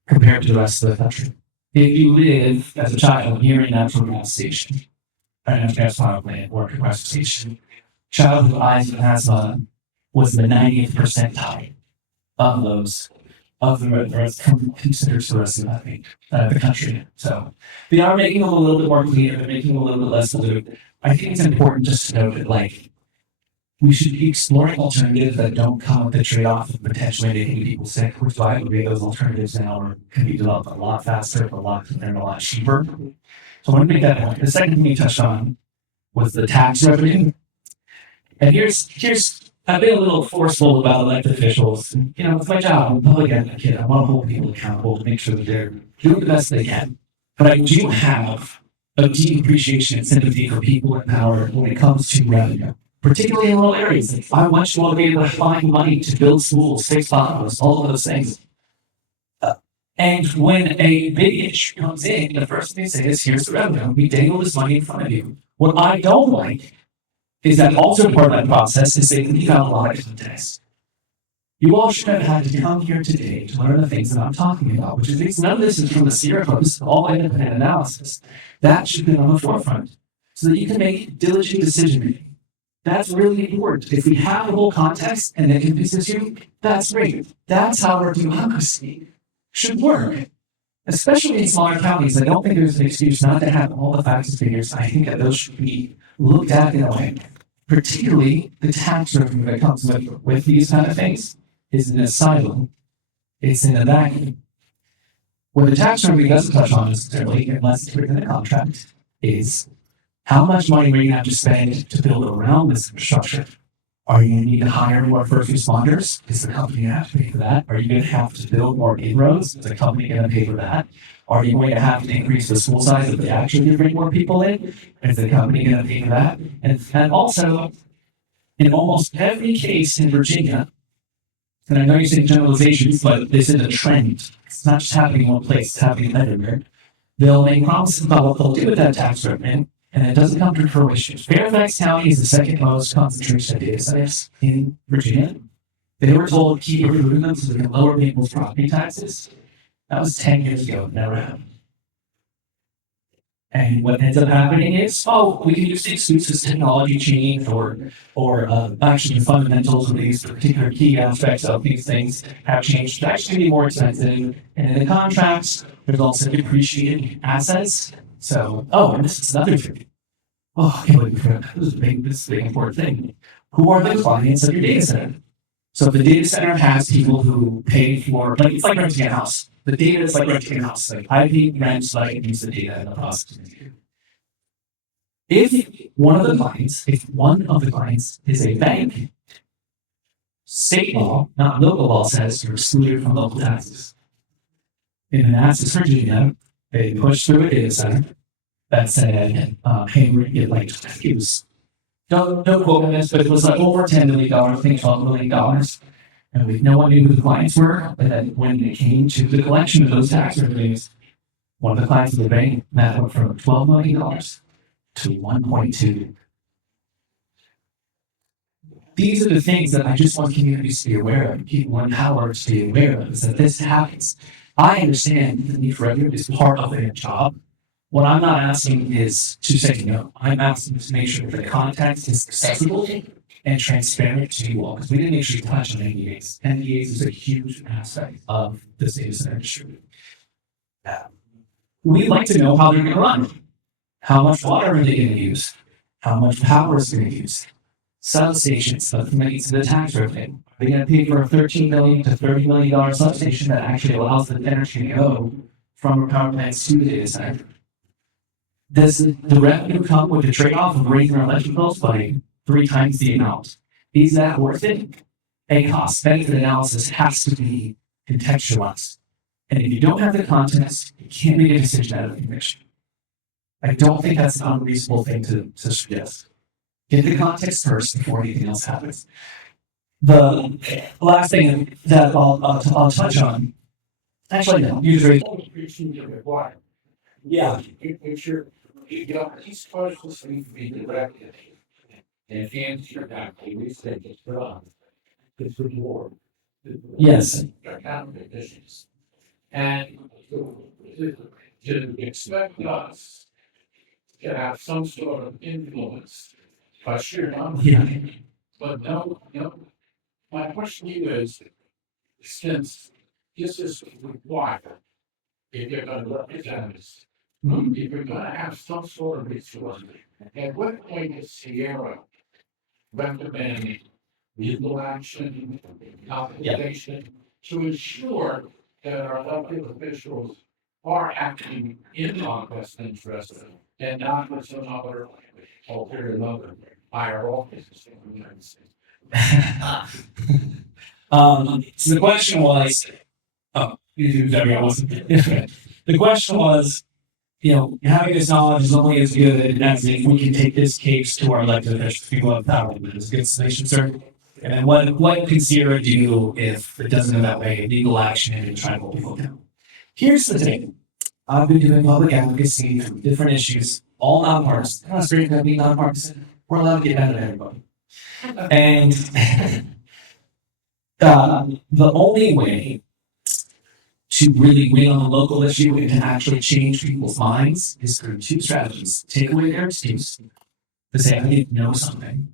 compared to the rest of the country. If you live as a child near a natural gas station, a natural gas power plant or a compressor station, childhood eyes and asthma was the 90th percentile of those of the rest considers the rest of the country. So they are making them a little bit more clear, they're making them a little bit less polluted. I think it's important just to note that like we should be exploring alternatives that don't come with the trade-off of potentially making people sick, which is why I believe those alternatives now can be developed a lot faster, a lot cheaper. So I want to make that point. The second thing we touched on was the tax revenue. And here's I've been a little forceful about elected officials. You know, it's my job. I'm a public advocate. I want to hold people accountable to make sure that they're doing the best they can. But I do have a deep appreciation and sympathy for people in power when it comes to revenue, particularly in rural areas. I want you all to be able to find money to build schools, fix potholes, all of those things. And when a big issue comes in, the first thing they say is, here's the revenue. We dangle this money in front of you. What I don't like is that also part of that process is they leave out a lot of context. You all should have had to come here today to learn the things that I'm talking about, which is none of this is from the Sierra Club. This is all independent analysis. That should be on the forefront so that you can make diligent decision making. That's really important. If we have the whole context and it convinces you, that's great. That's how our democracy should work. Especially in smaller counties, I don't think there's an excuse not to have all the facts and figures. I think that those should be looked at in a way. Particularly the tax revenue that comes with these kind of things is in a silo. It's in a vacuum. What the tax revenue doesn't touch on necessarily, unless it's written in a contract, is how much money we're going to have to spend to build around this infrastructure. Are you going to need to hire more first responders? Is the company going to have to pay for that? Are you going to have to build more inroads? Is the company going to pay for that? Are you going to have to increase the school size if they actually bring more people in? Is the company going to pay for that? And also, in almost every case in Virginia, and I know you're saying generalizations, but this is a trend. It's not just happening in one place, it's happening everywhere. They'll make promises about what they'll do with that tax revenue, and it doesn't come to fruition. Fairfax County is the second most concentration of data centers in Virginia. They were told to keep improving them so they can lower people's property taxes. That was 10 years ago. It never happened. And what ends up happening is, we can use the excuse as technology change or actually the fundamentals of these particular key aspects of these things have changed. It's actually be more expensive. And in the contracts, there's also depreciated assets. So, and this is another thing. I can't believe this is a big important thing. Who are the clients of your data center? So if the data center has people who pay for, it's like renting a house. The data is like renting a house. Like I pay rent so I can use the data in the process. If one of the clients is a bank, state law, not local law, says you're excluded from local taxes. In Manassas, Virginia, they pushed through a data center that said, hey, we're going to get like, it was, don't quote me on this, but it was like over $10 million, I think $12 million. And no one knew who the clients were. But then when it came to the collection of those tax revenues, one of the clients of the bank, that went from $12 million to 1.2. These are the things that I just want communities to be aware of, people in power to be aware of, is that this happens. I understand the need for revenue is part of their job. What I'm not asking is to say no. I'm asking to make sure that the context is accessible and transparent to you all, because we didn't actually touch on NDAs. NDAs is a huge aspect of the data center industry. We'd like to know how they're going to run. How much water are they going to use? How much power is going to use? Substations, that relates to the tax revenue. They're going to pay for a $13 million to $30 million substation that actually allows the energy to go from a power plant to the data center. Does the revenue come with the trade-off of raising our electric bills by 3 times the amount? Is that worth it? A cost-benefit analysis has to be contextualized. And if you don't have the context, you can't make a decision out of conviction. I don't think that's an unreasonable thing to suggest. Get the context first before anything else happens. The last thing that I'll touch on, actually, no, you just raised. Yeah. If you're, these questions need to be directed. And if you answer that, we say it's wrong. It's reward. Yes. Accountable issues. And to expect us to have some sort of influence by sheer numbers. Yeah. But no, my question to you is, since this is required, if you're gonna represent us, if you're gonna have some sort of resource, at what point is Sierra recommending legal action, compensation, to ensure that our elected officials are acting in our best interest and not with some other ulterior motive by our offices in the United States? So the question was, the question was, having this knowledge is only as good as if we can take this case to our elected officials, people have power. It's a good summation, sir. And then what can Sierra do if it doesn't go that way? Legal action and try to hold people down. Here's the thing. I've been doing public advocacy for different issues, all nonpartisan. I'm not straight to be nonpartisan. We're allowed to get mad at everybody. And the only way to really win on a local issue and to actually change people's minds is through 2 strategies. Take away their excuse to say, I didn't know something.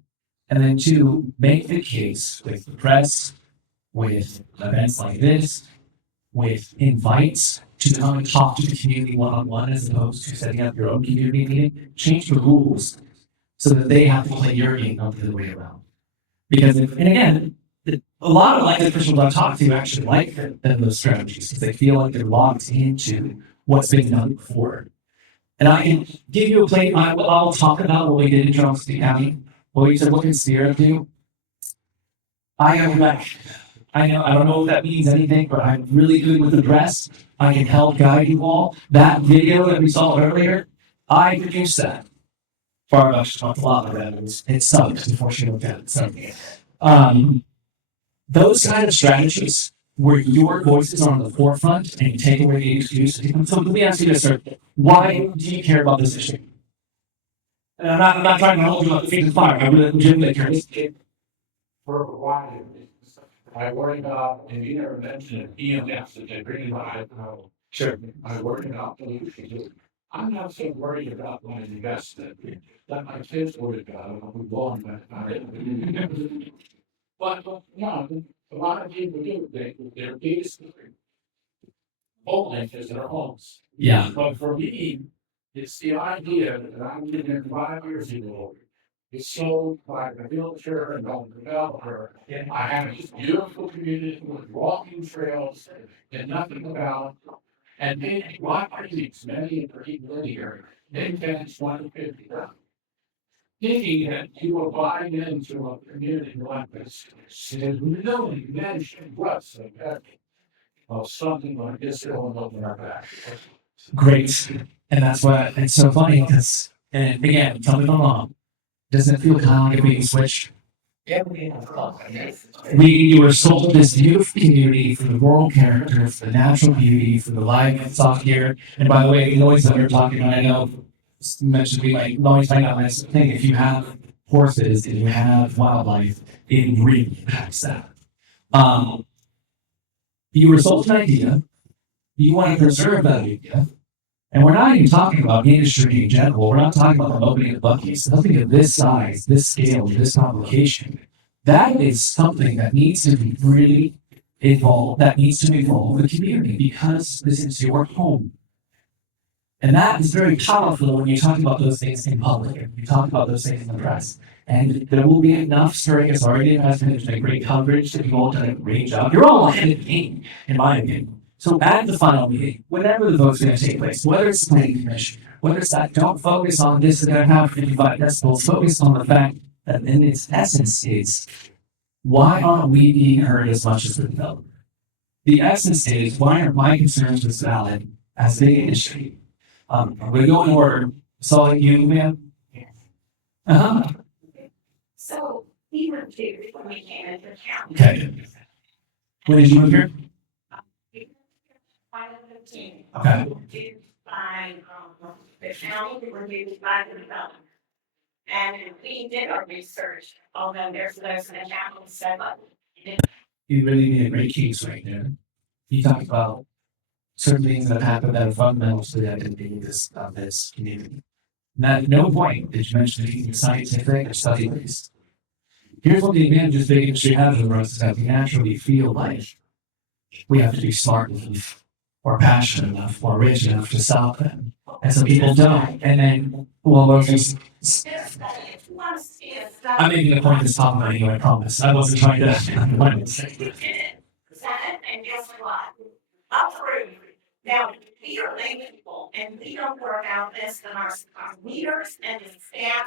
And then 2, make the case with the press, with events like this, with invites to come and talk to the community one-on-one as opposed to setting up your own community meeting. Change the rules so that they have to play your game, not the other way around. Because, and again, a lot of elected officials I've talked to actually like those strategies because they feel like they're locked into what's been done before. And I can give you a plate. I'll talk about what we did in Charleston County. Well, you said, what can Sierra do? I go back. I don't know if that means anything, but I'm really good with the press. I can help guide you all. That video that we saw earlier, I produced that. Far much talked a lot about it. It sucked before she looked at it. So, those kind of strategies where your voice is on the forefront and you take away the excuse. So let me ask you this, sir. Why do you care about this issue? And I'm not trying to hold you up the feet of the fire. I'm really legitimately curious. For a while, I worry about, and you never mentioned it, EMS that they bring in. Sure. I worry about pollution. I'm not so worried about my investment that my kids worry about. I'm going back. But no, a lot of people do. Their biggest holding is their homes. Yeah. But for me, it's the idea that I lived in 5 years ago. It's sold by a realtor and a developer. I have this beautiful community with walking trails and nothing about. And they, my colleagues, many of the people in here, they spend 20-50. Thinking that you will buy into a community like this, there's no mention whatsoever of something like this going on in our back. Great. And that's why it's so funny because, and again, tell me if I'm wrong. Doesn't it feel kind of like a bait and switch? You were sold this beautiful community for the rural character, for the natural beauty, for the live soft gear. And by the way, the noise that we're talking about, I know mentioned we might always find out nice thing. If you have horses, if you have wildlife, it really impacts that. You were sold an idea, you want to preserve that idea, and we're not even talking about industry in general. We're not talking about the opening of Buc-ee's. Something of this size, this scale, this complication. That is something that needs to be really involved. That needs to involve the community because this is your home. And that is very powerful when you talk about those things in public, and you talk about those things in the press. And there will be enough stirring authority that has been great coverage that you've all done a great job. You're all ahead of the game, in my opinion. So at the final meeting, whenever the vote's going to take place, whether it's the planning commission, whether it's that, don't focus on this, they're going to have 55 decibels, focus on the fact that in its essence is, why aren't we being heard as much as the developer? The essence is, why aren't my concerns as valid as the industry? I'm going to go in order. So you, ma'am? Uh-huh. So we were here when we came into town. Okay. When did you move here? 515. Okay. Due by, the county, were due by the development. And we did our research, although there's those in the town said, but You really made a great case right there. You talked about certain things that happened that are fundamental to the identity of this community. And at no point did you mention anything scientific or study based. Here's what the advantages big industry has over us is that we naturally feel like we have to be smart enough, or passionate enough, or rich enough to stop them. And some people don't. And then, well, those things. I'm making a point this top of anyway, I promise. I wasn't trying to. and guess what? Approved. Now, we are lay people and we don't work out this than our leaders and the staff.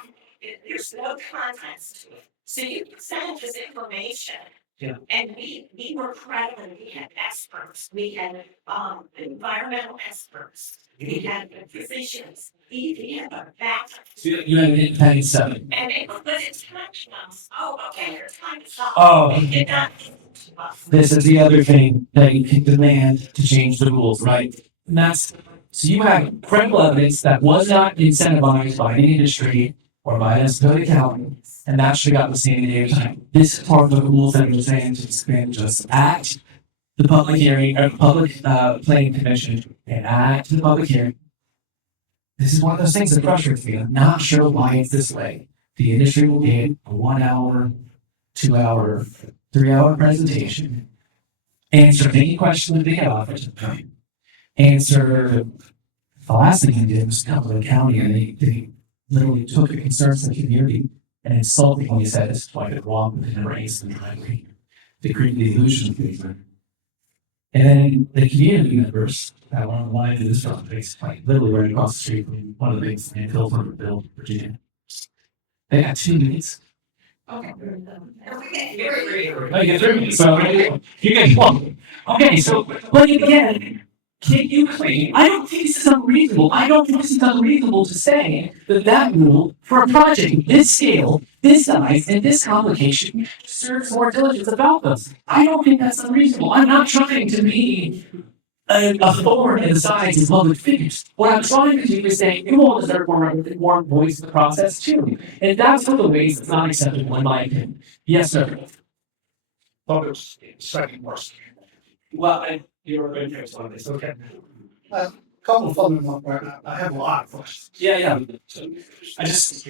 There's no context to it. So you can send this information. Yeah. And we were credible. We had experts. We had environmental experts. We had physicians. We had a backup. So you had an independent seven. And it was touching us. Oh, okay, your time is up. Oh. It did not listen to us. This is the other thing that you can demand to change the rules, right? And that's, so you have credible evidence that was not incentivized by any industry or by necessarily county, and that should have got the same day of time. This is part of the rules that we're saying to expand just act the public hearing, or public planning commission, and act the public hearing. This is one of those things that frustrates me. I'm not sure why it's this way. The industry will get a 1 hour, 2 hour, 3 hour presentation, answer any question that they get offered to them, answer, the last thing they did was come to the county and they literally took the concerns of the community and insultingly said it's quite a wrong with the race and trying to create the illusion of things. And then the community members that were on the line to this project, like literally right across the street from one of the biggest landfills in Virginia. They got 2 minutes. Okay. Oh, you get 3 minutes. So you get 1. Okay, so but again, can you claim? I don't think this is unreasonable. I don't think this is unreasonable to say that rule for a project this scale, this size, and this complication deserves more diligence about this. I don't think that's unreasonable. I'm not trying to be a thorn in the sides of public figures. What I'm trying to do is say you all deserve more voice in the process too. And that's one of the ways it's not acceptable in my opinion. Yes, sir. Thought it was second worst. Well, you're interested on this, okay? Couple of them, I have a lot of questions. Yeah. I just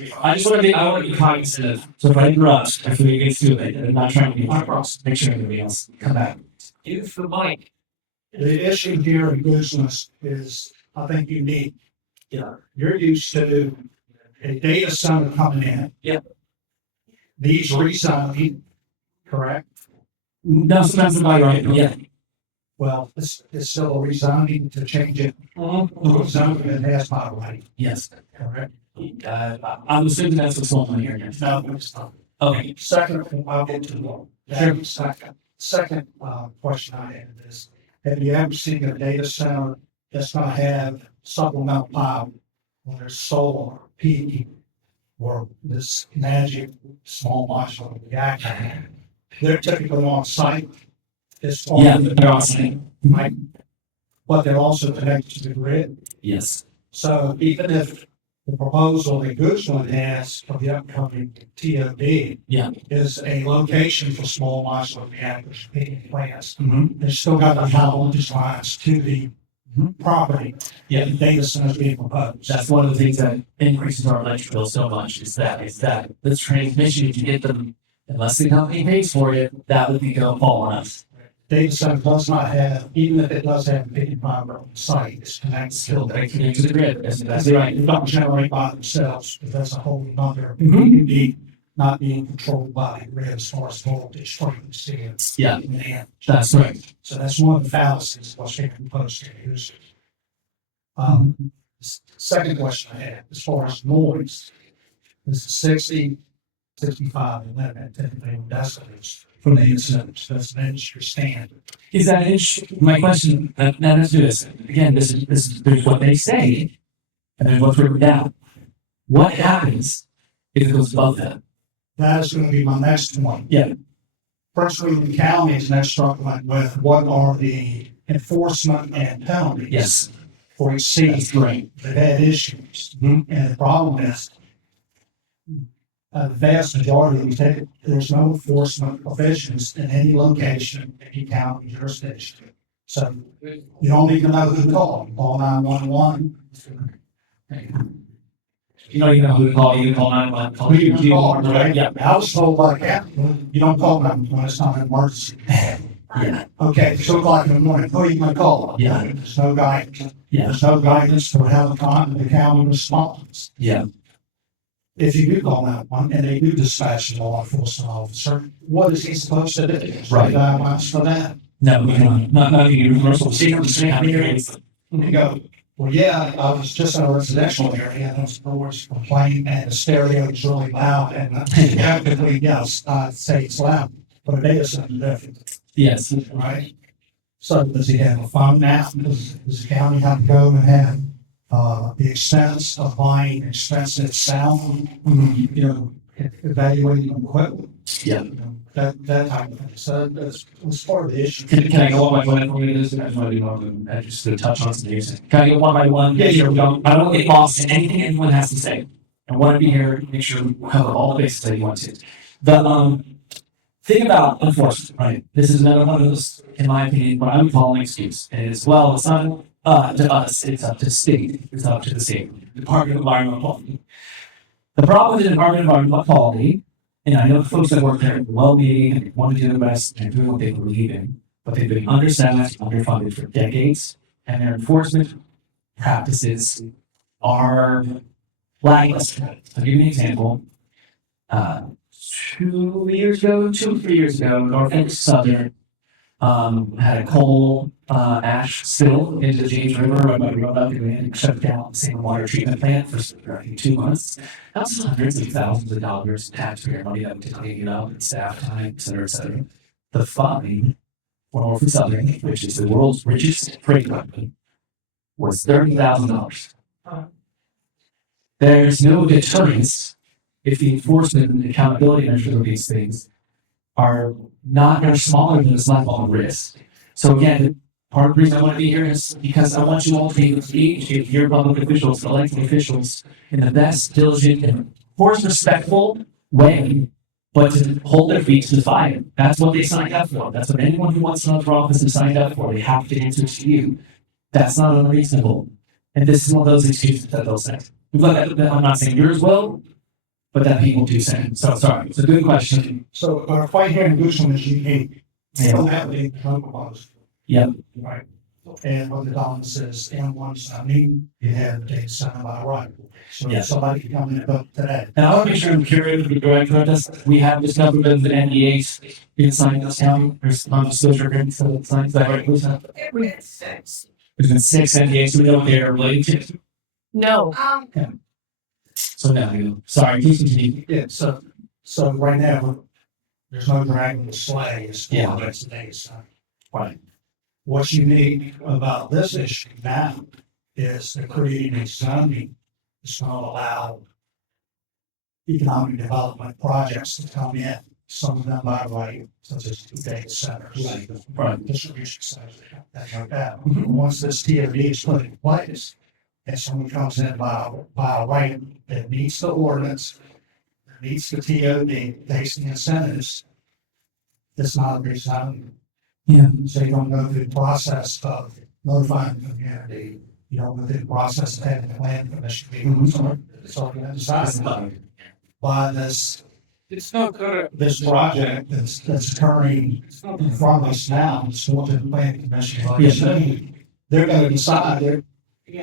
want to be cognizant of, so if I interrupt, I feel you get through it, and I'm not trying to be across, make sure everybody else come back. Use the mic. The issue here in Goochland is, I think, unique. Yeah. You're used to a data center coming in. Yep. These rezoning, correct? No, sometimes about right, yeah. Well, it's still a rezoning to change it. Rezoning it has my right, Yes. correct? I'm assuming that's what's going on here. Yes. No, it's not. Okay. Second, I'll get to that second question I have is, have you ever seen a data center that's gonna have supplemental power, whether it's solar, PV, or this magic small modular reactor? They're typically on site. It's on Yeah, the they're awesome. right, but they're also connected to the grid. Yes. So even if the proposal that Goochland has for the upcoming TOD Yeah. is a location for small modular reactors, PV plants, Mm-hmm. they still got the voltage lines to the property. Yeah. The data centers being proposed. That's one of the things that increases our electric bill so much is that the transmission, if you get them, unless the company pays for it, that would be gonna fall on us. data center does not have, even if it does have big fiber on site, it's connected. Still, they can use the grid. That's They right. don't generate by themselves, but that's a whole other Mhm. unique, not being controlled by the grid as far as voltage, frequency, and Yeah, demand. that's right. So that's one of the fallacies of what's being proposed here. Second question I had, as far as noise, this is 60, 65, and limit, typically decibels for data centers. That's an industry standard. Is that my question? Now let's do this again. This is there's what they say, and there's what's written down. What happens if it goes above that? That is going to be my next one. Yeah. Prince William County is next struggling with what are the enforcement and penalties Yes. for exceeding Right. the bad issues. Mhm. And the problem is, the vast majority of these, there's no enforcement provisions in any location, any county jurisdiction. So you don't even know who to call. Call 911. You don't even know who to call. You can call 911. Who you can call, right? Yeah. I was told by the county, you don't call them when it's not an emergency. Yeah. Okay, 2 o'clock in the morning, who are you gonna call? Yeah. There's no guidance. Yeah. There's no guidance for how the county responds. Yeah. If you do call that one and they do dispatch a law enforcement officer, what is he supposed to do? Right. Guidelines for that. No, not the universal secret. You go, well, yeah, I was just in a residential area and those doors complain and the stereo is really loud and actively, yes, I'd say it's loud, but a data center is different, Yes. right? So does he have a phone now? Does the county have to go and have the expense of buying expensive sound, evaluating equipment? Yeah. That type of thing. So that's part of the issue. Can I go one by one for you? This I just want to do one. I just to touch on some things. Can I go one by one? Yeah, sure. I don't want to get lost in anything anyone has to say. I want to be here, make sure we cover all the bases that you want to. The thing about enforcement, right? This is another one of those, in my opinion, what I would call an excuse. Is well, it's not to us, it's up to the state. It's up to the state Department of Environmental Quality. The problem with the Department of Environmental Quality, and I know the folks that work there are well-meaning and want to do the best and doing what they believe in, but they've been understaffed, underfunded for decades, and their enforcement practices are lackluster. I'll give you an example. 2 years ago, 2 or 3 years ago, Norfolk Southern had a coal ash spill into the James River right by the road up and shut down the same water treatment plant for I think 2 months. That was hundreds of thousands of dollars taxpayer money that to clean it up and staff time, et cetera, et cetera. The fine for Norfolk Southern, which is the world's richest freight company, was $30,000. There's no deterrence if the enforcement and accountability measures of these things are smaller than the level of risk. So again, part of the reason I want to be here is because I want you all to be engaged with your public officials, elected officials, in the best, diligent, and of course respectful way, but to hold their feet to the fire. That's what they signed up for. That's what anyone who wants another office has signed up for. They have to answer to you. That's not unreasonable. And this is one of those excuses that they'll say. I'm not saying yours will, but that people do say. So sorry, it's a good question. So our fight here in Goochland is unique. We Yeah. don't have any protocols. Yep. Right. And what the dominant says, M1's not needed, you have the data center by right. So Yeah. somebody can come in and vote today. And I want to make sure I'm curious with the director of this. We have discovered that the NDAs being signed in this county. There's non-disclosure agreements that are signed. Is that right, Lisa? We had 6. There's been 6 NDAs. We know what they are related to. No. So now, sorry, please continue. Yeah, so right now, there's no dragging the sleigh as Yeah. far as the data center. Right. What's unique about this issue now is they're creating a zoning that's going to allow economic development projects to come in, some of them by right, such as data centers, Right. distribution centers, things like that. Once this TOD is put in place, and someone comes in by a right that meets the ordinance, that meets the TOD, takes the incentives, it's not a rezoning. Yeah. So you don't go through the process of notifying the community, you don't go through the process of having the land commission meeting. It's already been decided by this It's not gonna. this project that's occurring in front of us now, is what the planning commission already said. They're gonna decide,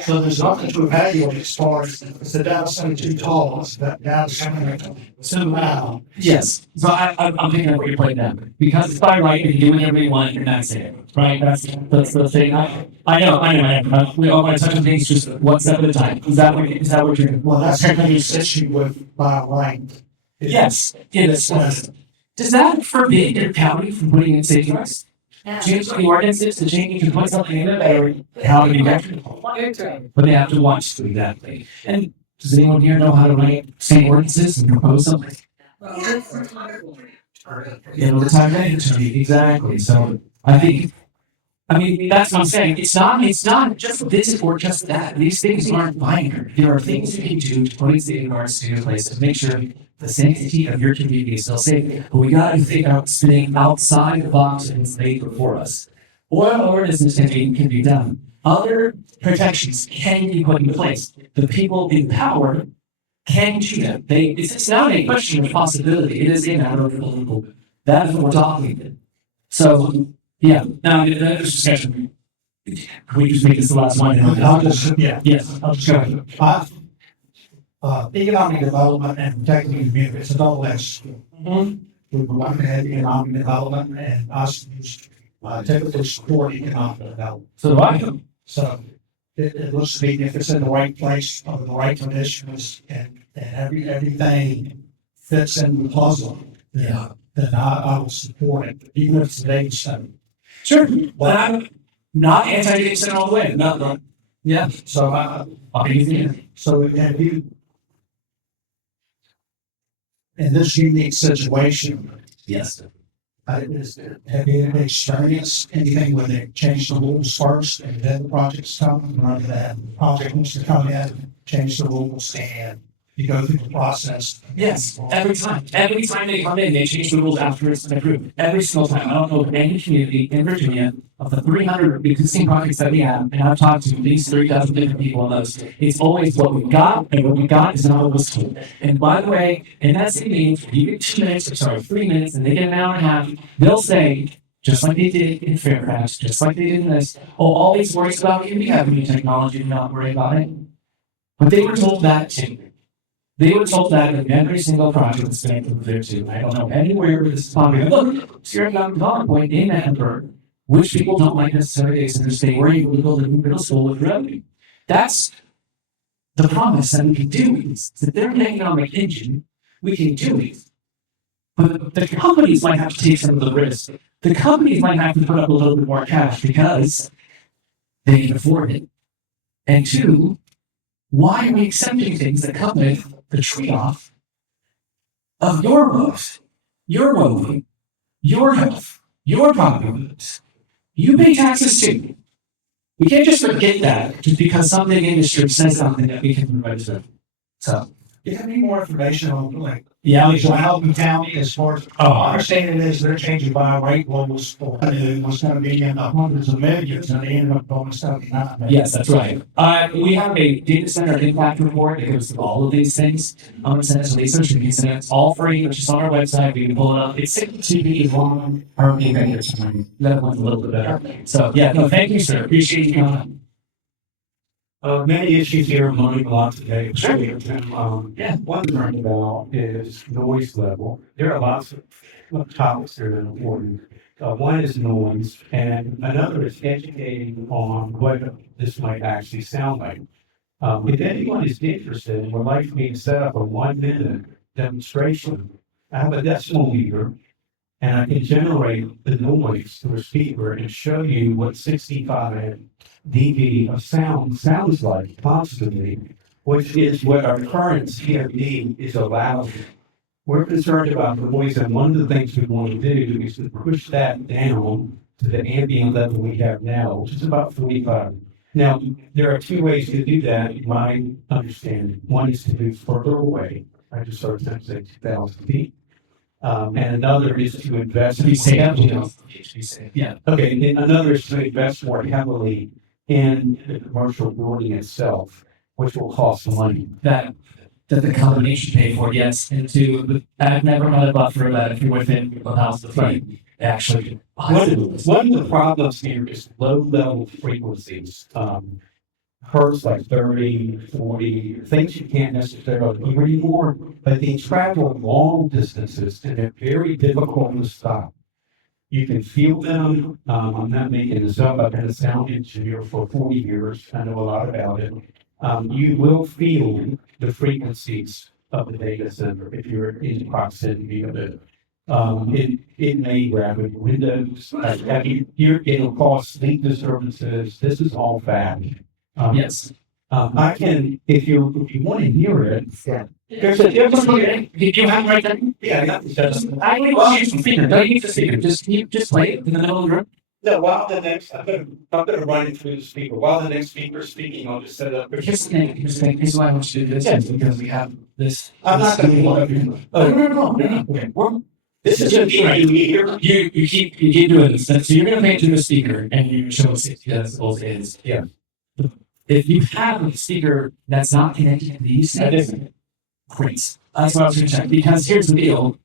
so there's nothing to evaluate as far as, it's the data center too tall, it's that data center too loud. Yes, so I'm thinking of what you're playing down, because it's by right, you can do whatever you want, and that's it, right? That's the thing, I know, we all want to touch on things just one step at a time, is that what you're? Well, that's the biggest issue with by right. Yes, it is. Does that forbid your county from putting in safety rights? Change the ordinances to change, you can put something in it that are, how to be measured, but they have to watch through that thing. And does anyone here know how to write state ordinances and propose something? In the time management, exactly, so I mean, that's what I'm saying, it's not just this or just that, these things aren't binary, there are things you can do to put safeguards into place to make sure the sanctity of your community is still safe, but we gotta think out spinning outside the box and laid before us. Oil ordinances can be done, other protections can be put in place, the people in power can do them, it's not a question of possibility, it is a matter of political, that's what we're talking about. So, yeah, now, the discussion. Can we just make this the last one? I'll just, Yes. I'll just go. Economic development and protecting the community, it's a double-edged sword. We want to have economic development and us typically support economic development. So do I. So it looks to me if it's in the right place, under the right conditions, and everything fits in the puzzle, then I will support it, even if it's a data center. Sure, but I'm not anti-data center all the way, no. Yeah. So I'll be easy. so have you, in this unique situation, Yes. have you experienced anything where they change the rules first and then the project's come, or that project needs to come in, change the rules, and you go through the process? Yes, every time they come in, they change the rules after it's been approved, every single time, I don't know of any community in Virginia of the 300 existing projects that we have, and I've talked to at least 3,000 different people on those, it's always what we got, and what we got is not what was told. And by the way, in that same meeting, you get 3 minutes, and they get an hour and a half, they'll say, just like they did in Fairfax, just like they did in this, oh, all these worries about you, we have new technology, do not worry about it. But they were told that too. They were told that in every single project that's been approved there too. I don't know anywhere where this is popular. Look, it's your economic point in Edinburgh, which people don't like necessarily data centers. They were able to build a new middle school with revenue. That's the promise that we can do is that they're an economic engine. We can do it. But the companies might have to take some of the risk. The companies might have to put up a little bit more cash because they can afford it. And two, why are we accepting things that come with the trade-off of your growth, your well-being, your health, your property rights? You pay taxes too. We can't just forget that just because some big industry says something that we can register. So, Do you have any more information on like yeah, Alton County as far as, my understanding is they're changing by rate levels for, it was gonna be in the hundreds of millions and they ended up going to 79 million. yes, that's right. We have a data center impact report that goes through all of these things. I'm gonna send it to Lisa. She can send it. It's all free, which is on our website. We can pull it up. It's 62 pages long. Our vendors, that one's a little bit better. So yeah, no, thank you, sir. Appreciate you coming. Many issues here are learning a lot today. Sure. Yeah. One to learn about is noise level. There are lots of topics that are important. One is noise, and another is educating on what this might actually sound like. If anyone is interested, would like me to set up a 1-minute demonstration. I have a decimal meter, and I can generate the noise through a speaker and show you what 65 dB of sound sounds like constantly, which is what our current CFD is allowing. We're concerned about the noise, and one of the things we want to do is to push that down to the ambient level we have now, which is about 45. Now, there are two ways to do that, in my understanding. One is to move further away. I just sort of say 2,000 feet. And another is to invest. Yeah. Okay, and another is to invest more heavily in the commercial building itself, which will cost money. That that the company should pay for, yes, and two, I've never had a buffer that if you're within 1,000 feet, actually. One of the problems here is low level frequencies. Hertz like 30, 40, things you can't necessarily hear anymore, but they travel long distances and they're very difficult to stop. You can feel them. I'm not making this up. I've been a sound engineer for 40 years. I know a lot about it. You will feel the frequencies of the data center if you're in proximity of it. It may grab at windows. It'll cause sleep disturbances. This is all bad. Yes. I can, if you want to hear it. Yeah. Did you have right there? Yeah. I will use the speaker. Don't use the speaker. Just play it in the middle of the room. No, while the next, I'm gonna run it through the speaker. While the next speaker is speaking, I'll just set up. Here's the thing, here's why I want you to do this, is because we have this. I'm not gonna be like. No. Okay. This is a meeting here. You keep doing this, so you're gonna pay to the speaker and you show 60 decibels is. Yeah. If you have a speaker that's not connected to these things, great. That's what I was gonna check, because here's the deal.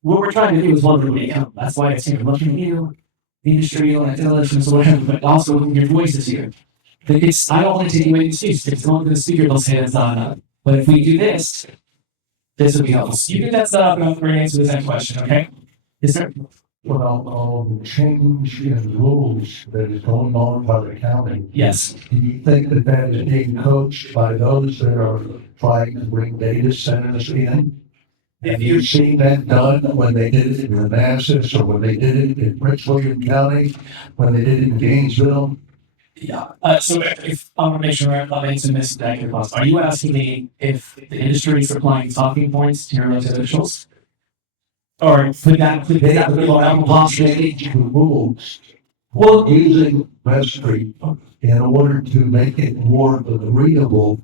What we're trying to do is one room income. That's why it's here, looking at you, the industry, like intelligence, or whatever, but also your voices here. I don't want to take away the excuse. If it's going to the speaker, they'll say it's not enough. But if we do this would be helpful. So you do that stuff, and I'm going to answer this next question, okay? Yes, sir. Well, the change in rules that is going on by the county, Yes. do you think that that is being coached by those that are trying to bring data centers in? Have you seen that done when they did it in Manassas or when they did it in Prince William County, when they did it in Gainesville? Yeah. So if I'm going to make sure I'm answering this exactly, are you asking me if the industry is supplying talking points to your officials? Or could that be a possibility? Change the rules Well, using Westbury in order to make it more readable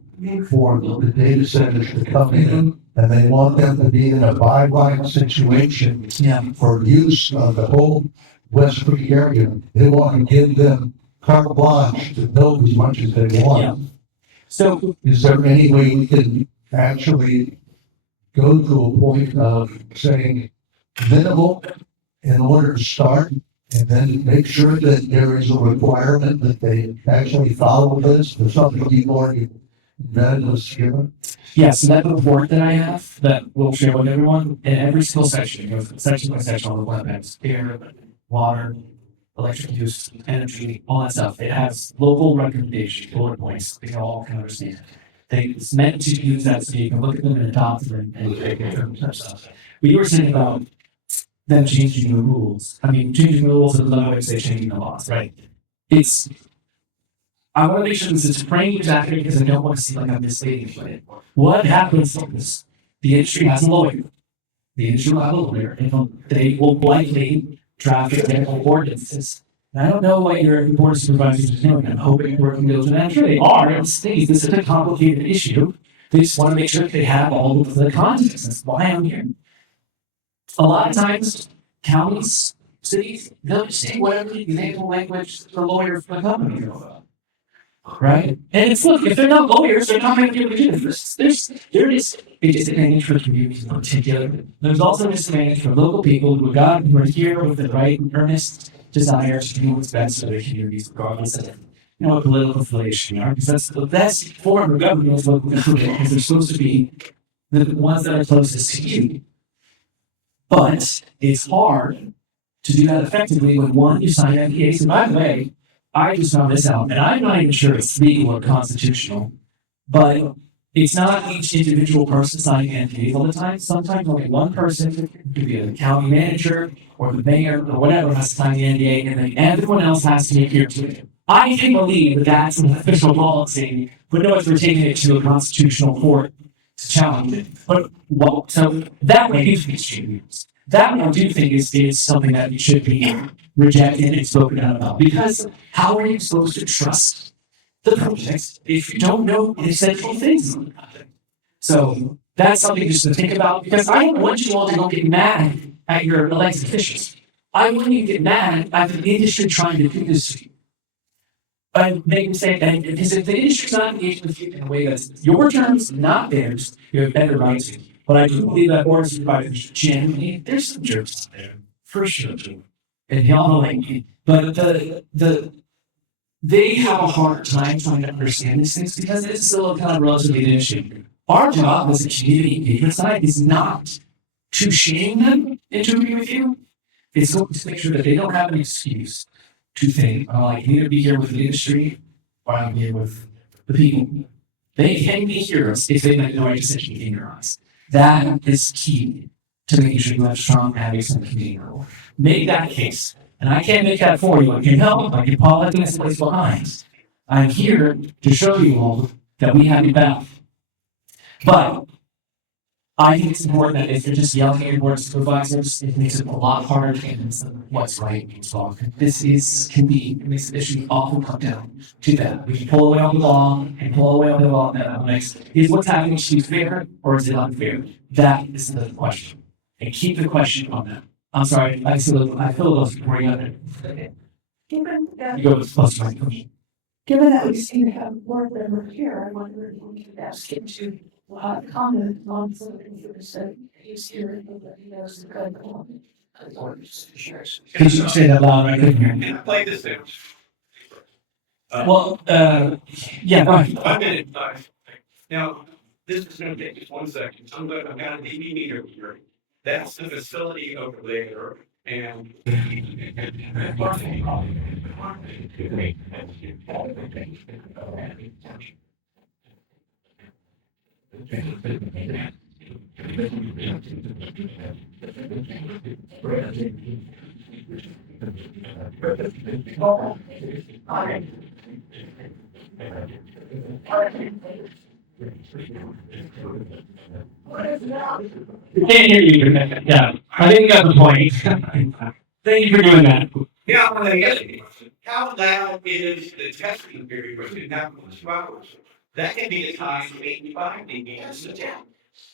for the data centers to come in. And they want them to be in a by-right situation yeah. for use of the whole Westbury area. They want to give them carte blanche to build as much as they want. So Is there any way we can actually go to a point of saying minimal in order to start, and then make sure that there is a requirement that they actually follow this for something you've already invented this year? yeah, so that report that I have that we'll share with everyone in every single section, goes section by section on the websites, air, water, electric use, energy, all that stuff. It has local recommendations, bullet points, they all can understand. It's meant to use that so you can look at them and adopt them and take their stuff. But you were saying about them changing the rules. I mean, changing the rules is another way to say changing the laws, right? I want to make sure this is framed exactly because I don't want to seem like I'm misstating it. What happens is the industry has a lawyer. The industry will have a lawyer, and they will likely draft example ordinances. And I don't know what your board of supervisors are doing. I'm hoping you're working with them. And I'm sure they are. In states, this is a complicated issue. They just want to make sure that they have all of the context. That's why I'm here. A lot of times, counties, cities, they'll just take whatever the example language the lawyer for the company knows about. Right? And it's look, if they're not lawyers, they're not going to be able to do this. There is a disadvantage for communities in particular. There's also a disadvantage for local people who are here with the right and earnest desire to do what's best for their communities, regardless of political affiliation. Because that's the best form of government is local government, because they're supposed to be the ones that are closest to you. But it's hard to do that effectively when one, you sign NDAs, and by the way, I just found this out, and I'm not even sure it's legal or constitutional, but it's not each individual person signing NDAs all the time. Sometimes only one person, it could be the county manager or the mayor or whatever, has to sign the NDA, and then everyone else has to adhere to it. I can believe that that's an official policy, but no one's taking it to a constitutional court to challenge it. But so that way you think it's changes. That one I do think is something that you should be rejected and spoken out about. Because how are you supposed to trust the project if you don't know the essential things? So that's something just to think about, because I don't want you all to go get mad at your elected officials. I want you to get mad at the industry trying to do this to you. make a mistake, and because if the industry's not engaged with you in a way that's your terms, not theirs, you have better rights. But I do believe that board of supervisors genuinely, there's some jerks there, for sure. And y'all know like, but they have a hard time trying to understand these things because it's still kind of relatively new issue. Our job as a community engagement side is not to shame them into agreeing with you. It's to make sure that they don't have an excuse to think, oh, I can either be here with the industry or I'm here with the people. They can be heroes if they make the right decision in your eyes. That is key to making sure you have strong advocates in the community. Make that case. And I can't make that for you. I can help, I can politics and place behind. I'm here to show you all that we have your back. But I think it's important that if you're just yelling at your board of supervisors, it makes it a lot harder to understand what's right and what's wrong. It makes the issue often come down to that. We can pull away on the law and pull away on the law that makes, is what's happening to you fair or is it unfair? That is the question. And keep the question on that. I'm sorry, I feel those bring up. Given that, You go with plus my question. given that we seem to have a board member here, I wonder if we could ask him to comment on some of the things that were said. He's here and he knows the good comment. Could you say that loud? I couldn't hear you. Can I play this in? Well, yeah, go ahead. 1 minute. Now, this is gonna take just 1 second. I've got a DV meter here. That's the facility over there and. We can't hear you. Yeah, I think you got the point. Thank you for doing that. Yeah, well, I guess, how loud is the testing period, which didn't happen for 2 hours? That can be a time of 85, maybe just a 10.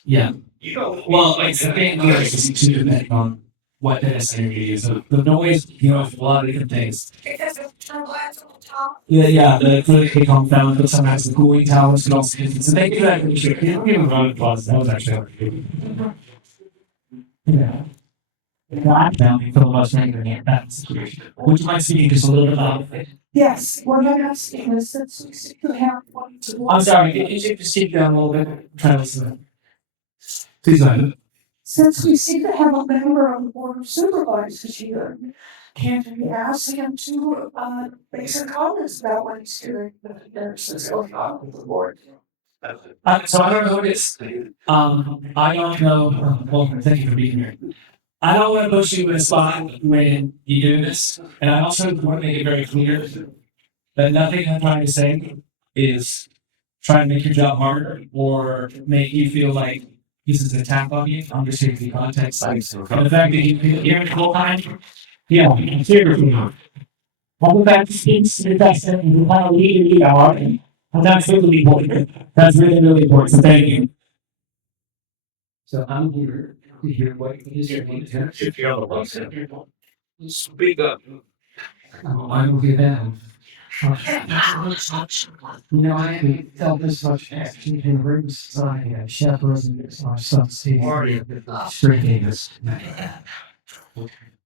Yeah. You know. Well, it's the thing is to depend on what the necessary is. So the noise, you know, a lot of different things. It has a turbines on the top. Yeah, the compound, but sometimes the cooling towers can also. So thank you for that. You don't even run applause. That was actually. Yeah. That family filibustering in that situation. Would you mind speaking just a little bit about it? Yes, what I'm asking is since we seem to have one to I'm sorry, can you just speak down a little bit? Try to listen. Please go ahead. Since we seem to have a member of the board of supervisors here, can't we ask him to make some comments about what he's doing since going on with the board? So I don't know what it's. I don't know. Well, thank you for being here. I don't want to push you in a spot when you do this, and I also want to make it very clear that nothing I'm trying to say is trying to make your job harder or make you feel like this is an attack on you. I'm just here for the context. And the fact that you're in full time, yeah, seriously. All the fact speaks to the fact that you want to lead you are, and that's really important. That's really, really important. So thank you. So I'm here to hear what is your intent. If you're the one, speak up. I will be down. You know, I haven't felt this much action in rooms. I have chaperones my son's streaking this.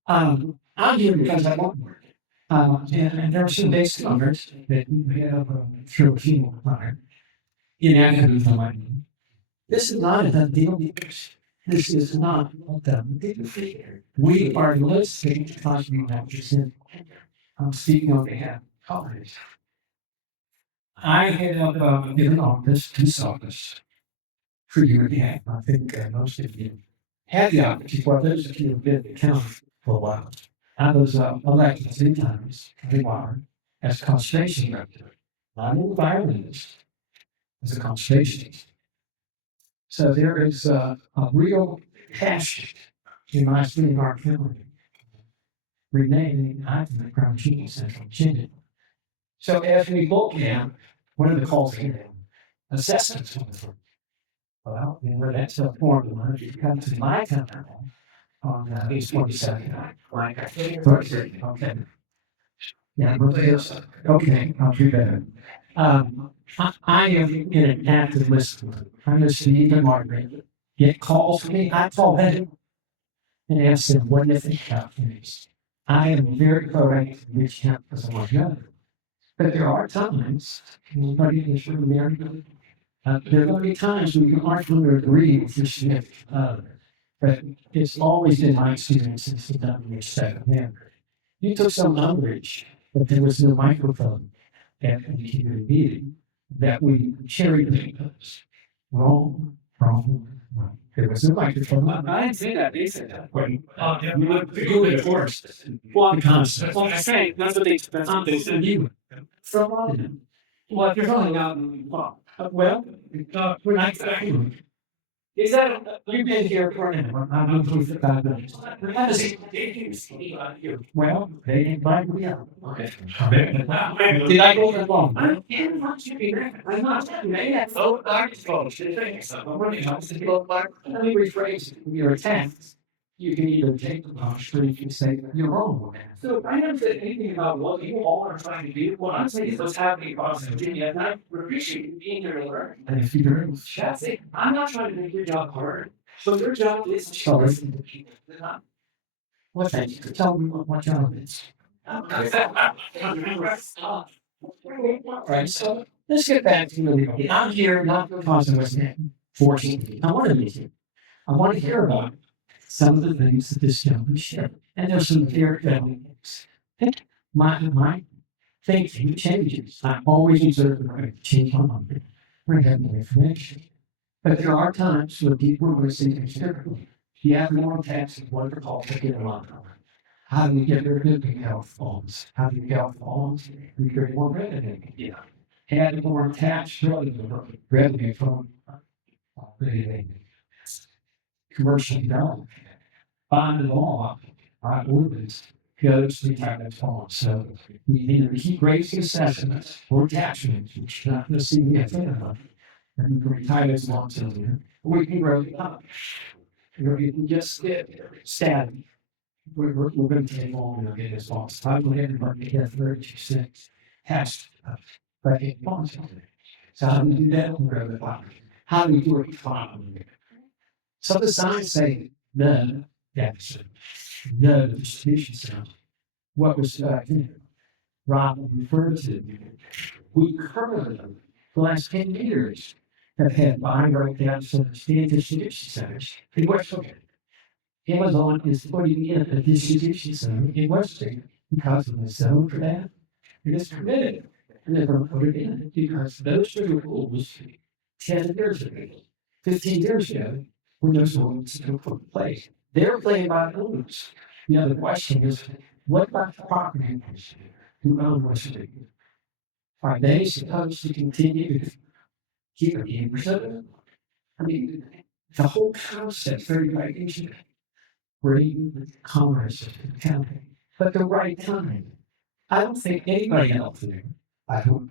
I'm here because I want work. And there are some basic numbers that we have through a few more time. In academic time. This is not a done deal. This is not a done deal. We are listening to talking about this. I'm speaking on behalf of colleagues. I have given office to office for you and half. I think most of you had the opportunity, for those of you who have been in the county for a while. I was elected 3 times, as conservation director, not an environmentalist, as a conservationist. So there is a real passion in my city of our county renaming the Crown Chief Central Virginia. So as we look at what are the calls here, assessments. Well, you know, that's a formula. If you come to my town on page 47, okay. Yeah, but it's, okay, I'll do that. I am in an active listener. I listen to even Margaret. Get calls from me, I call them and ask them what they think about things. I am very proactive in reaching out to someone else. But there are times, anybody in this room, there are going to be times when you aren't going to agree with your significant other. But it's always been my experience since the time you said, man, you took some umbrage that there was no microphone at the community meeting, that we cherry picked those. Wrong, wrong, wrong. There was no microphone. I didn't say that. They said that. When You would do it first. Well, because that's what I say. That's what they said you. From London. Well, if you're going out and well, we're not exactly. Is that you've been here for an hour? I'm going to 5 minutes. Well, they invite me out. Okay. Did I go that long? I can't want you to be there. I'm not. Oh, I just called you. I'm running out to go back. Let me rephrase it. You're attacked. You can either take the punch or you can say you're wrong. So I never said anything about what you all are trying to do. What I'm saying is what's happening across Virginia, and I appreciate you being here to learn. And if you're that's it. I'm not trying to make your job harder. So your job is to show us the people. Well, thank you for telling me what my job is. Right, so let's get back to the I'm here not because I was 14. I want to be here. I want to hear about some of the things that this gentleman shared. And there's some very valid things. My thinking changes. I always observe the right to change my mind. Bring out more information. But there are times when people are going to see things differently. You have more attacks of what they're called to get a lot of. How do we get rid of big health bonds? How do we get health bonds? We create more revenue. Yeah. Add more tax revenue from commercial development. By law, our ordinance goes to the tax law. So we either keep raising assessments or tax rates, which is not the CDF of, and we can retire those loans earlier, or we can grow it up. You can just get static. We're going to take longer to get this loss. I believe everybody get 32 tax bracket bonds. So how do we do that? We grow the up. How do we do it? Fine. So the signs say no deficit, no distribution center. What was Rob referred to? We currently, the last 10 years, have had buying breakdowns and distribution centers in West Virginia. Amazon is putting in a distribution center in West Virginia because of the zone for that. It is permitted, and they're going to put it in because those were the rules 10 years ago, 15 years ago, when those rules were put in place. They're playing by the rules. The other question is, what about the property owners who own West Virginia? Are they supposed to continue to keep it 80%? I mean, the whole concept for regulation, bring commerce to the county, but the right time. I don't think anybody out there, I hope,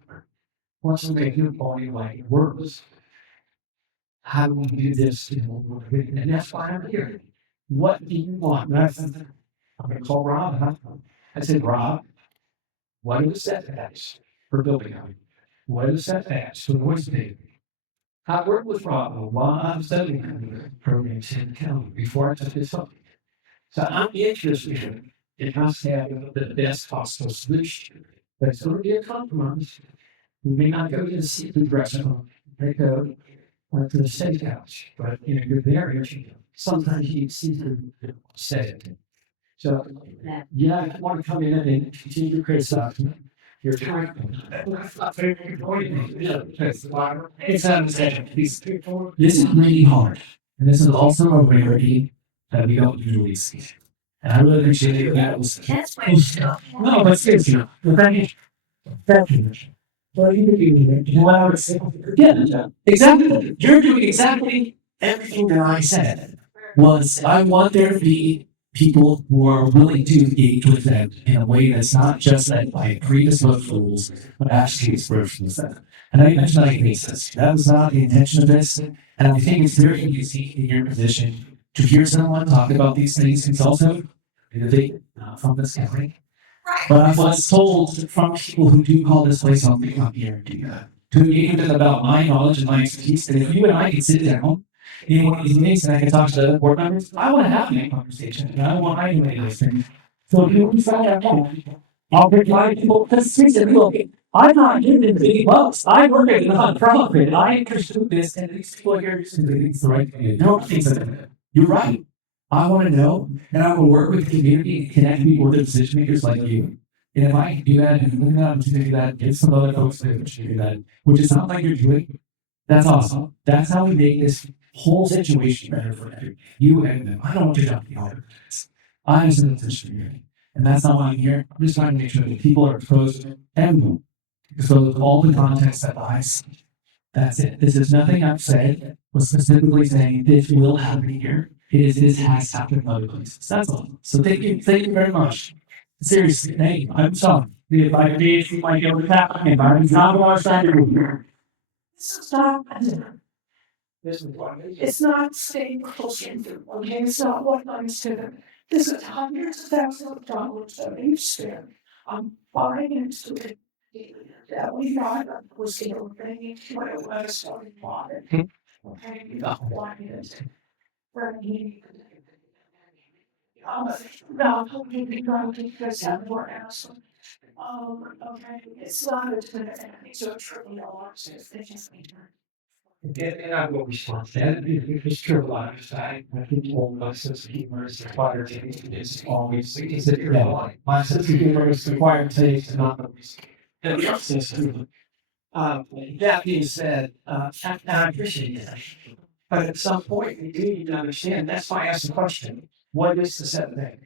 wants to make your body like it works. How do we do this? And that's why I'm here. What do you want? And I'm going to call Rob. I said, Rob, what are the setbacks for building on? What are the setbacks for noise abatement? I worked with Rob on a lot of zoning programs in the county before I took this up. So I'm interested in us having the best possible solution. But it's going to be a compromise. We may not go to the seafood restaurant, may go to the steakhouse, but in a good area, sometimes you eat seafood steak. So, yeah, I want to come in and continue to criticize me. You're trying. It's this is really hard. And this is also a rarity that we don't usually see. And I really appreciate that. That's my stuff. No, but seriously, thank you. Well, you can do what I would say. Yeah, exactly. You're doing exactly everything that I said. Was I want there to be people who are willing to engage with them in a way that's not just led by predisposed rules, but actually expressions of them. And I mentioned like basis. That was not the intention of this. And I think it's very easy in your position to hear someone talk about these things who's also from this county. But I was told from people who do call this place home to come here and do that. To engage with them about my knowledge and my expertise, that if you and I can sit down in one of these meetings and I can talk to the other board members, I want to have that conversation. And I don't want either of those things. So if you decide at home, I'll provide people, because seriously, look, I'm not giving the big bucks. I work at a nonprofit. I understood this, and these people here just do things the right thing. No things like that. You're right. I want to know, and I will work with the community and connect people with the decision makers like you. And if I can do that, and look at to do that, get some other folks to do that, which is not like you're doing, that's awesome. That's how we make this whole situation better for you and them. I don't want you to jump the other. I understand the community. And that's not why I'm here. I'm just trying to make sure that people are exposed to everyone. Exposed to all the context that lies. That's it. This is nothing I've said was specifically saying this will happen here. This has happened in other places. That's all. So thank you very much. Seriously, thank you. I'm sorry. If I did, you might be able to tap my environment. It's not what I was trying to do here. This is not, it's not staying close to you, okay? It's not what I'm saying. This is hundreds of thousands of dollars that we've spent on buying into it. That we thought was the thing, what it was, what we wanted. Okay, we got wanted it. No, we got because have more else. Okay, it's not a it's a triple dollars. It's just. And I will respond to that. It's true, I think all of us as humorists require taste is always considered that. My sense of humor is required taste and not always. And the opposite is true. That being said, and I appreciate that. But at some point, we do need to understand, that's why I asked the question, what is the set thing?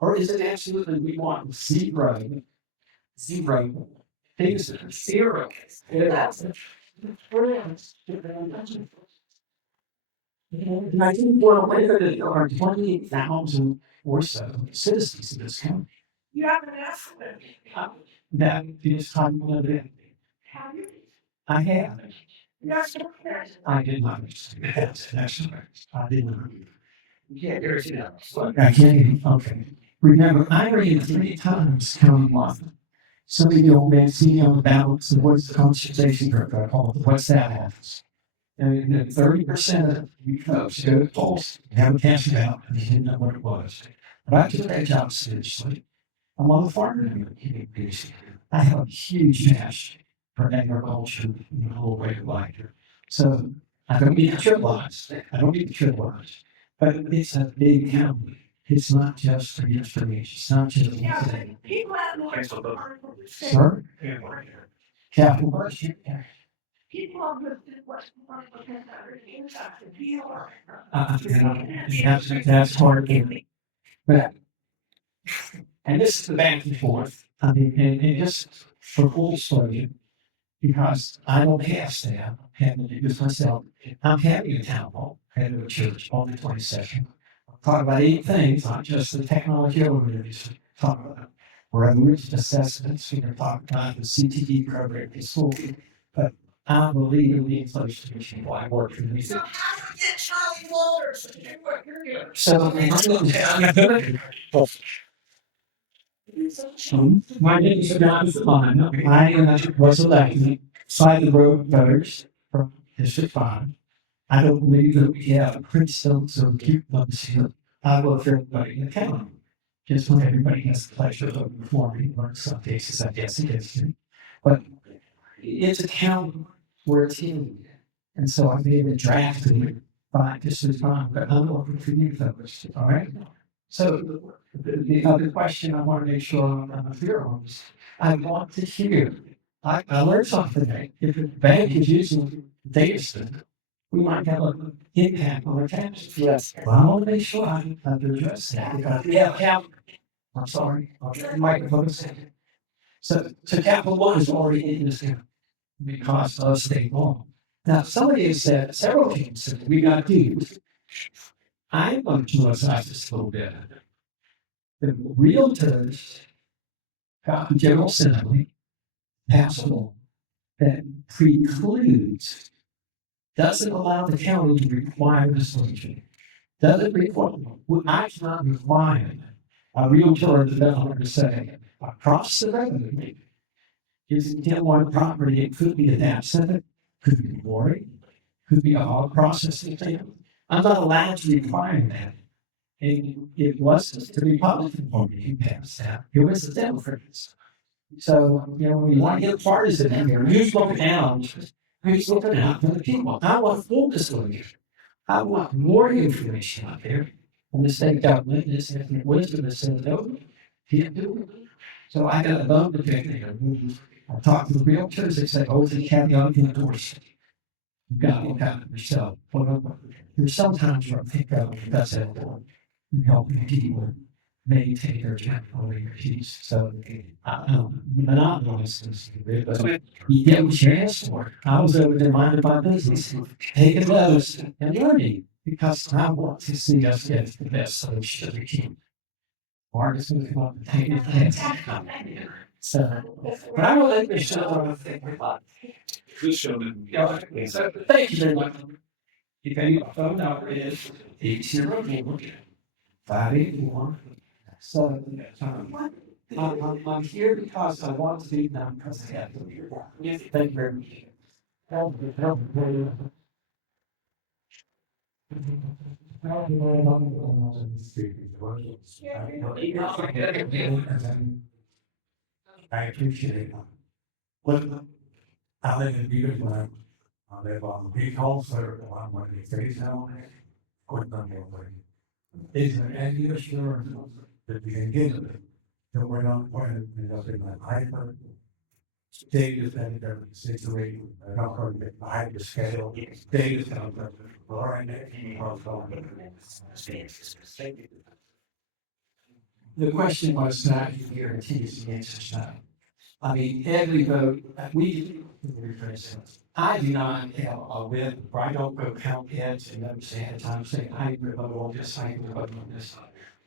Or is it absolutely we want zero things, zero? And I think we're aware that there are 28,000 or so citizens in this county. You haven't asked them. That is time of it. Have you? I have. Yes, I did not understand. That's right. I did not. Yeah, there's, you know. I can't, okay. Remember, I ran 3 times county line. Some of you old men see me on the ballots and what's the consultation group I call it, what's that office? And then 30% of you folks go to the polls, have a cash out, and you didn't know what it was. But I took that job seriously. I'm on the farm community. I have a huge passion for agriculture and the whole way of life. So I don't need to trivialize. But it's a big county. It's not just for information. It's not just one thing. people have more. Sir? Capital budget. People are with what's going on inside the deal. That's hard. But, and this is the back and forth. I mean, and just for full disclosure, because I don't have staff, I'm having to do this myself. I'm having a town hall, head of a church on the 22nd. Talk about 8 things, not just the technology overviews. Talk about revenue assessments, we're going to talk about the CTE program for school. But I believe in the inflation issue while I work for the music. So how do you get Charlie Walters to do what you're doing? So, my name is John Devine. I was elected side of the road voters from District 5. I don't believe that we have principles or coupons here. I vote for everybody in the county. Just when everybody has the pleasure of voting for me, or in some cases, I guess against me. But it's a county where it's in. And so I made a draft by District 5, but I'm looking for you folks, all right? So the other question I want to make sure I'm clear on is, I want to hear, I learned something today. If a bank is using data center, we might have an impact on our taxes. Yes. Well, I want to make sure I address that. Because, I'm sorry, I'll turn the microphone a second. So Capital One is already in this county because of state law. Now, somebody has said, several people said, we got these. I'm going to emphasize this a little bit. The realtors got the General Assembly passed a law that precludes, doesn't allow the county to require disclosure. Doesn't require, I cannot require a realtor or developer to say, across the road is get one property. It could be a data center, could be boring, could be a hog processing plant. I'm not allowed to require that. And it wasn't the Republican Party who passed that. It was the Democrats. So, when you want to get partisan in here, who's looking out? Who's looking out for the people? I want full disclosure. I want more information out there. And the state government is in wisdom that says, no, can't do it. So I got a bone to pick there. I talked to the realtors, they said, oh, the county ought to endorse it. You got to look out for yourself. There's sometimes where I think that's it. And helping people maintain their temporary peace. So monopolize this. But you get what you ask for. I was over there minding my business, taking notes and learning because I want to see us get the best solution we can. Marcus is going to take it. So, but I will let you show think about Who's showing? so thank you very much. If any phone number is 804-581. So, I'm here because I want to be done because I have to be here. Thank you very much. I appreciate it. But I live in Goochland. I live on the big house there, on one of the face down there. Quite number. Is there any assurance that we can get it? That we're not going to end up in that hyper status that they're situated, not going to get the hyper scale status down there. The question was not you guarantees the answer no. I mean, every vote, I do not have a whip, or I don't go count heads and never say ahead of time saying, I agree vote on this, I agree vote on this.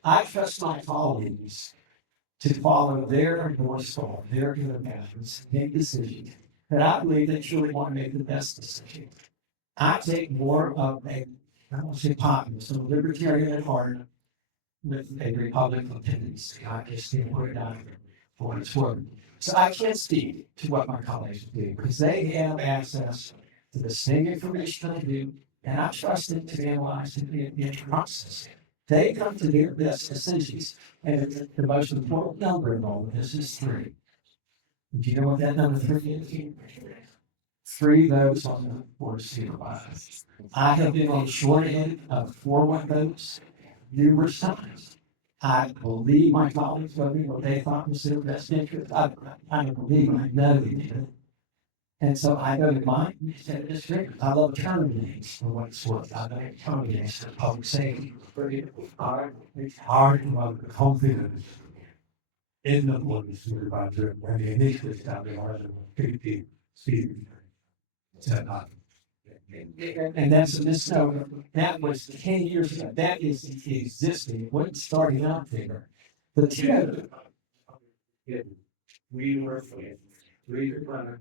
I trust my colleagues to follow their North Star, their guidance, make decisions that I believe they truly want to make the best decision. I take more of a, I don't want to say populist, a libertarian at heart with a Republican tendency. I just didn't put it out there for what it's worth. So I can't speak to what my colleagues do because they have access to the same information I do, and I trust them to analyze and process it. They come to their best decisions, and the most important number in all of this is 3. Do you know what that number 3 is? 3 votes on the board of supervisors. I have been on the short end of 4-1 votes numerous times. I believe my colleagues voted what they thought was their best interest. I don't believe I know they did. And so I go to my district. I love terminates for what it's worth. I don't terminate for public safety. It's hard to have confidence in the board of supervisor when the initiatives down there are 50 feet. And that's a misnomer. That was 10 years ago. That is existing. It wasn't starting out there. The 10. We were with. We were running.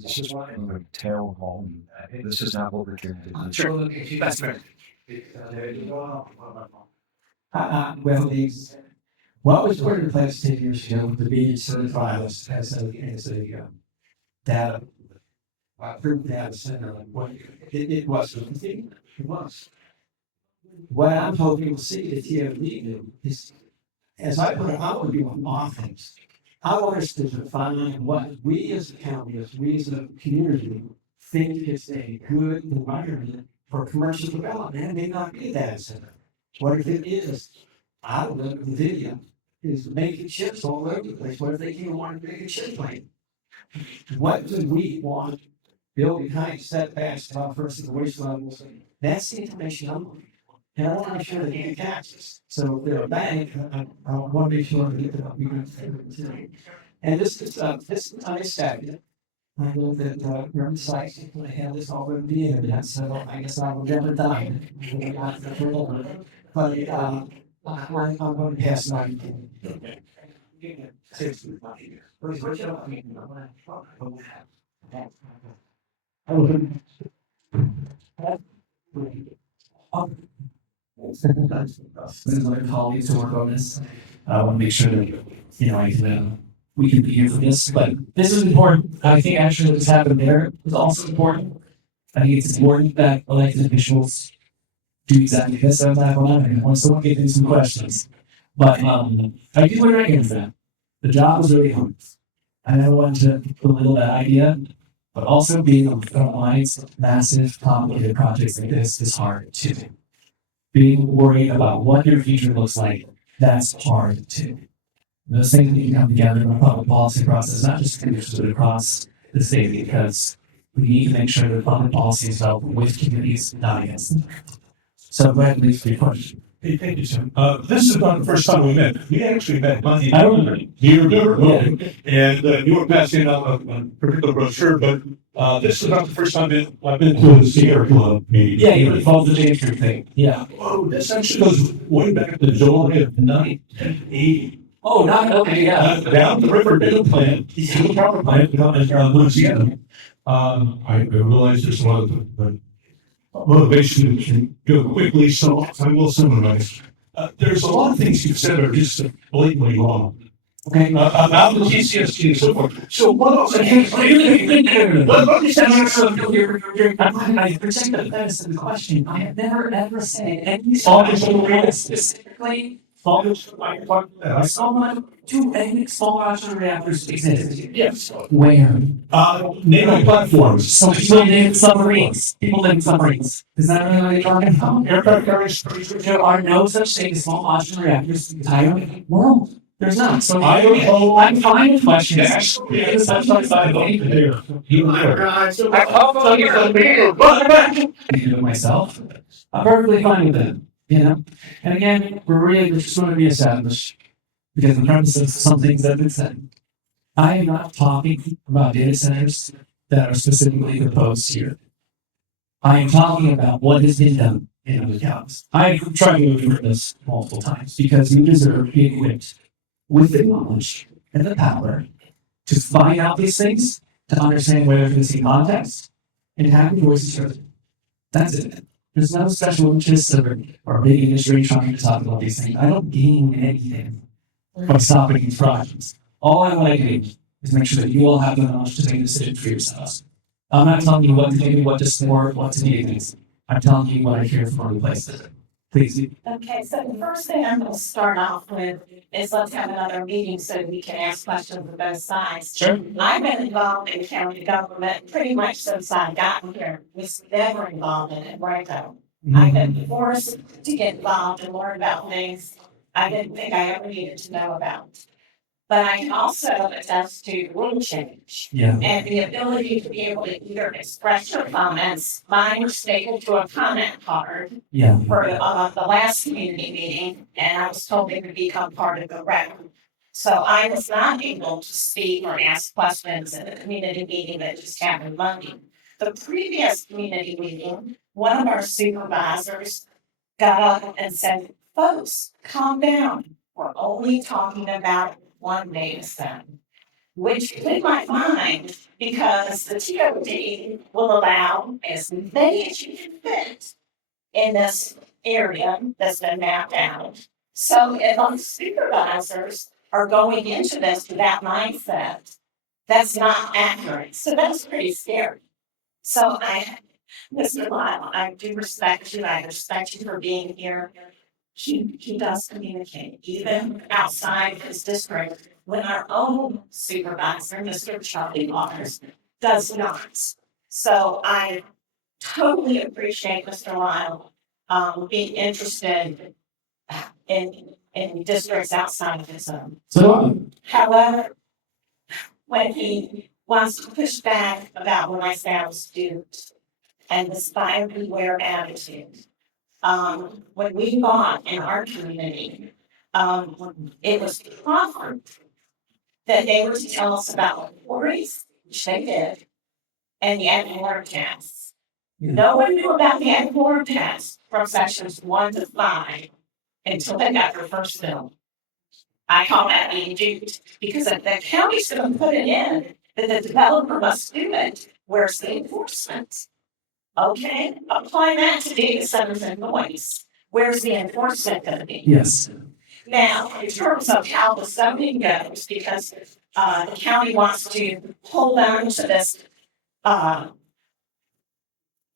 This is what I'm going to tell home. This is not what we're trying to do. Sure. That's fair. Well, what was put in place 10 years ago with the being certified as a data, proof data center, it wasn't. It was. What I'm hoping to see at TOD is, as I put it, I want to do on offense. I want us to define what we as a county, as we as a community, think is a good environment for commercial development. It may not be a data center. What if it is? I don't know, the video is making chips all over the place. What if they can't want to make a chip plant? What do we want? Building height, setbacks, versus the waste levels. That's the information I'm looking for. And I want to make sure they pay taxes. So if they're a bank, I want to make sure they get the. And this is unexpected. I know that your insights are going to have this all over the internet, so I guess I will never die. But I'm going to pass on. Other colleagues to work on this. I want to make sure that, I can, we can be here for this, but this is important. I think actually what's happened there is also important. I think it's important that elected officials do exactly this at that one, and once someone gets into some questions. But, I do want to recognize that. The job was really hard. I never wanted to belittle that idea, but also being on the front lines of massive, complicated projects like this is hard too. Being worried about what your future looks like, that's hard too. Those things need to come together in a public policy process, not just communities, but across the state, because we need to make sure that public policy is developed with communities, not against them. So go ahead and leave your question. Hey, thank you, Tim. This is not the first time we met. We actually met Monday. I remember. You remember? And you were passing out a particular brochure, but this is not the first time I've been to the Sierra Club meeting. Yeah, you involved the James Street thing. Yeah. Oh, this actually goes way back to July of 1980. Oh, not okay. Yeah. Down the river data plant, the power plant down in Louisiana. I realize there's a lot of motivation to go quickly, so I will summarize. There's a lot of things you've said are just blatantly wrong. Okay. About the TCST and so forth. So what else? I present the premise of the question. I have never ever said any specifically. Someone to any small modular reactors exist. Yes. Where? Naval platforms. So people live in submarines. People live in submarines. Is that really what you're talking about? Aircraft carriers. There are no such thing as small modular reactors in the entire world. There's not. So I'm fine with questions. Actually, It's not like myself. I'm perfectly fine with that. And again, we're just going to be established because the premise of some things that have been said. I am not talking about data centers that are specifically proposed here. I am talking about what has been done in other counties. I've tried to go through this multiple times because you deserve to be equipped with the knowledge and the power to find out these things, to understand where there's missing context, and have your voices heard. That's it. There's no special interest or big industry trying to talk about these things. I don't gain anything from stopping these projects. All I want to do is make sure that you all have the knowledge to make a decision for yourselves. I'm not telling you what to do, what to support, what to do things. I'm telling you what I hear from other places. Please. Okay, so the first thing I'm gonna start off with is let's have another meeting so we can ask questions of both sides. Sure. I've been involved in county government pretty much since I got here, was never involved in it, right though. I've been forced to get involved and learn about things I didn't think I ever needed to know about. But I can also attest to rule change. Yeah. And the ability to be able to either express your comments, mine were stapled to a comment card Yeah. for the last community meeting, and I was told they would become part of the record. So I was not able to speak or ask questions at the community meeting that just happened Monday. The previous community meeting, one of our supervisors got up and said, folks, calm down. We're only talking about one data set, which blew my mind because the TOD will allow as many as you can fit in this area that's been mapped out. So if our supervisors are going into this with that mindset, that's not accurate. So that's pretty scary. So Mr. Lyle, I do respect you. I respect you for being here. He does communicate, even outside his district, when our own supervisor, Mr. Charlie Waters, does not. So I totally appreciate Mr. Lyle being interested in districts outside of his own. However, when he wants to push back about what I say I was student and the buyer beware attitude, when we bought in our community, it was proffered that they were to tell us about quarries, which they did, and the ad valorem tax. No one knew about the ad valorem tax from sections 1 to 5 until they got their first bill. I call that being duped, because if the county's gonna put it in, then the developer must do it. Where's the enforcement? Okay, apply that to data centers and noise. Where's the enforcement gonna be? Yes. Now, in terms of how the zoning goes, because the county wants to hold on to this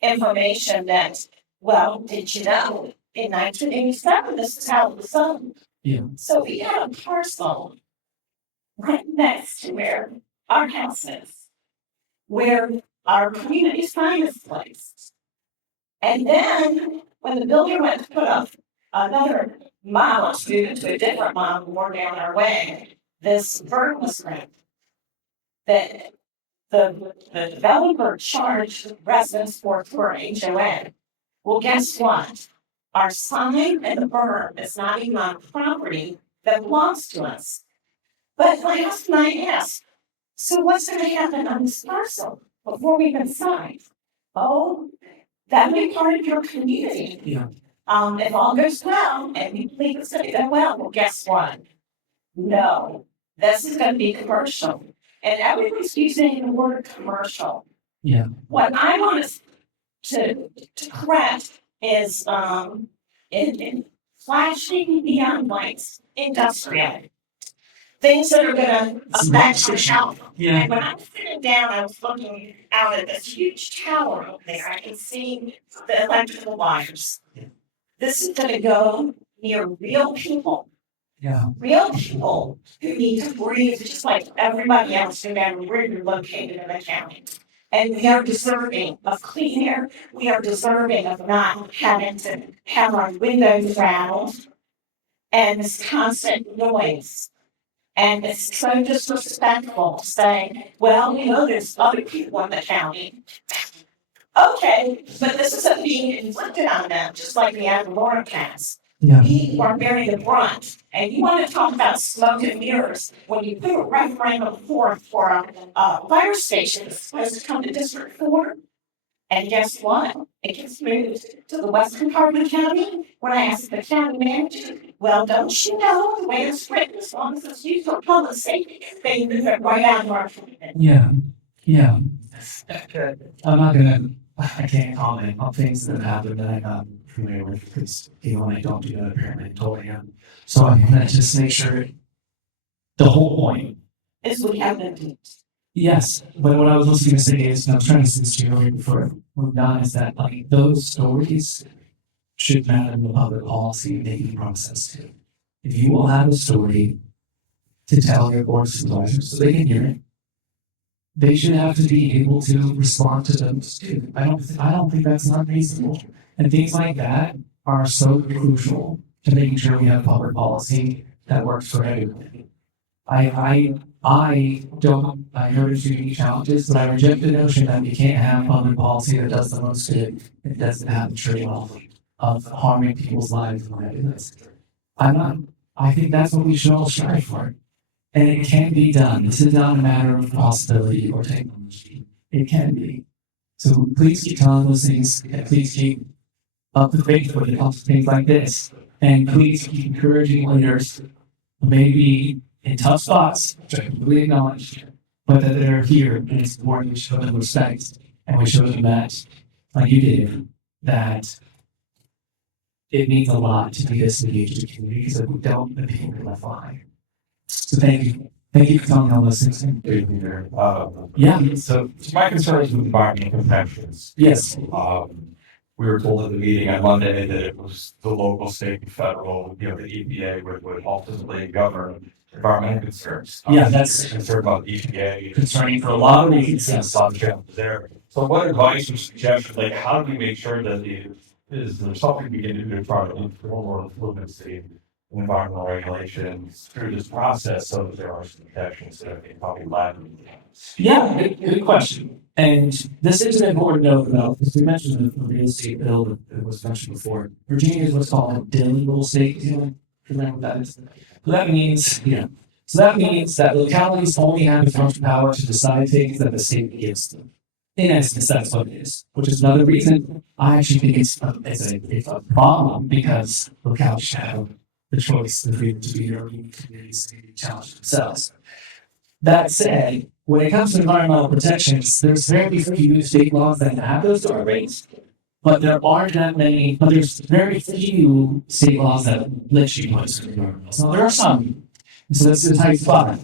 information that, well, did you know, in 1987, this is how it was zoned. Yeah. So we have a parcel right next to where our house is, where our community sign is placed. And then when the builder went to put up another mile to a different mile more down our way, this burn was right. That the developer charged residents for HOA. Well, guess what? Our sign and the berm is not even on property that belongs to us. But my husband and I asked, so what's gonna happen on this parcel before we even sign? Oh, that'll be part of your community. Yeah. If all goes well and we believe it's gonna go well, guess what? No, this is gonna be commercial. And everybody's using the word commercial. Yeah. What I want us to correct is, in flashing neon lights, industrial. Things that are gonna affect your health. Yeah. And when I was sitting down, I was looking out at this huge tower up there, I can see the electrical wires. This is gonna go near real people. Yeah. Real people who need to breathe just like everybody else, no matter where you're located in the county. And we are deserving of clean air, we are deserving of not having to have our windows rattled. And this constant noise. And it's so disrespectful saying, well, you know, there's other people in the county. Okay, but this isn't being inflicted on them, just like the Avalora cats. Yeah. We are bearing the brunt, and you wanna talk about smoke and mirrors, when you put a referendum forth for a fire station, it's supposed to come to District 4. And guess what? It gets moved to the western part of the county. When I asked the county manager, well, don't you know the way it's written, as long as it's used for public safety, they move it right out of our community. Yeah. Yeah. I can't comment on things that happened that I'm not familiar with because even when I don't do that, apparently I totally am. So I'm gonna just make sure the whole point. Is we have no teams. Yes, but what I was also gonna say is, and I was trying to say this to you earlier before we moved on, is that like those stories should matter in the public policy making process too. If you will have a story to tell your board of supervisors so they can hear it, they should have to be able to respond to those too. I don't think that's unreasonable. And things like that are so crucial to making sure we have public policy that works for everyone. I know there's unique challenges, but I reject the notion that we can't have public policy that does the most good and it doesn't have the trade-off of harming people's lives and livelihoods. I think that's what we should all strive for. And it can be done. This is not a matter of possibility or technology. It can be. So please keep telling those things and please keep up the faith when it comes to things like this. And please keep encouraging leaders who may be in tough spots, which I completely acknowledge, but that they're here and it's important we show them respect and we show them that, like you did, that it means a lot to be this engaged in the community because if we don't, then people get left behind. So thank you. Thank you for telling all those things. Yeah. So my concern is with environmental protections. Yes. We were told at the meeting on Monday that it was the local, state, and federal, the EPA would ultimately govern environmental concerns. Yeah, that's concerned about the EPA. concerning for a lot of reasons. Yes, a lot of challenges there. So what advice or suggestions, like how do we make sure that is there something we can do to try to inform or influence the environmental regulations through this process so that there are some protections that are probably lacking? Yeah, good question. And this is an important note about, because we mentioned the real estate bill that was mentioned before. Virginia is what's called a delegable state. Remember what that is? So that means, that localities only have the much power to decide things that the state gives them. In essence, that's what it is, which is another reason I actually think it's a problem because localities should have the choice, the freedom to be their own communities and challenge themselves. That said, when it comes to environmental protections, there's very few state laws that have those sort of rates. But there aren't that many, but there's very few state laws that let you put environmental. So there are some. So this is a tight spot.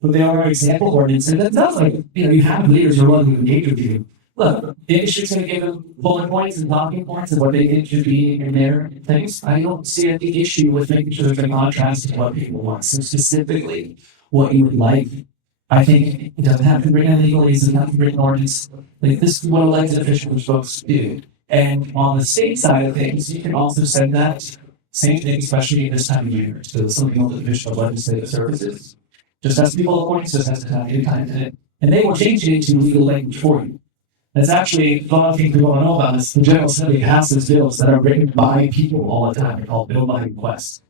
But they are example ordinances. And that sounds like, you have leaders who are willing to engage with you. Look, the industry's gonna give them bullet points and talking points of what they think should be in their things. I don't see any issue with making sure there's a contrast to what people want. So specifically, what you would like. I think it doesn't have to bring in legalese, it doesn't have to bring an ordinance. Like, this is what elected officials are supposed to do. And on the state side of things, you can also send that same thing, especially this time of year, to some of the elected official legislative services. Just has to be bullet points, just has to have any kind in it. And they will change it into legal language for you. That's actually a lot of things people don't know about this. The General Assembly passes bills that are written by people all the time. They're called bill by request.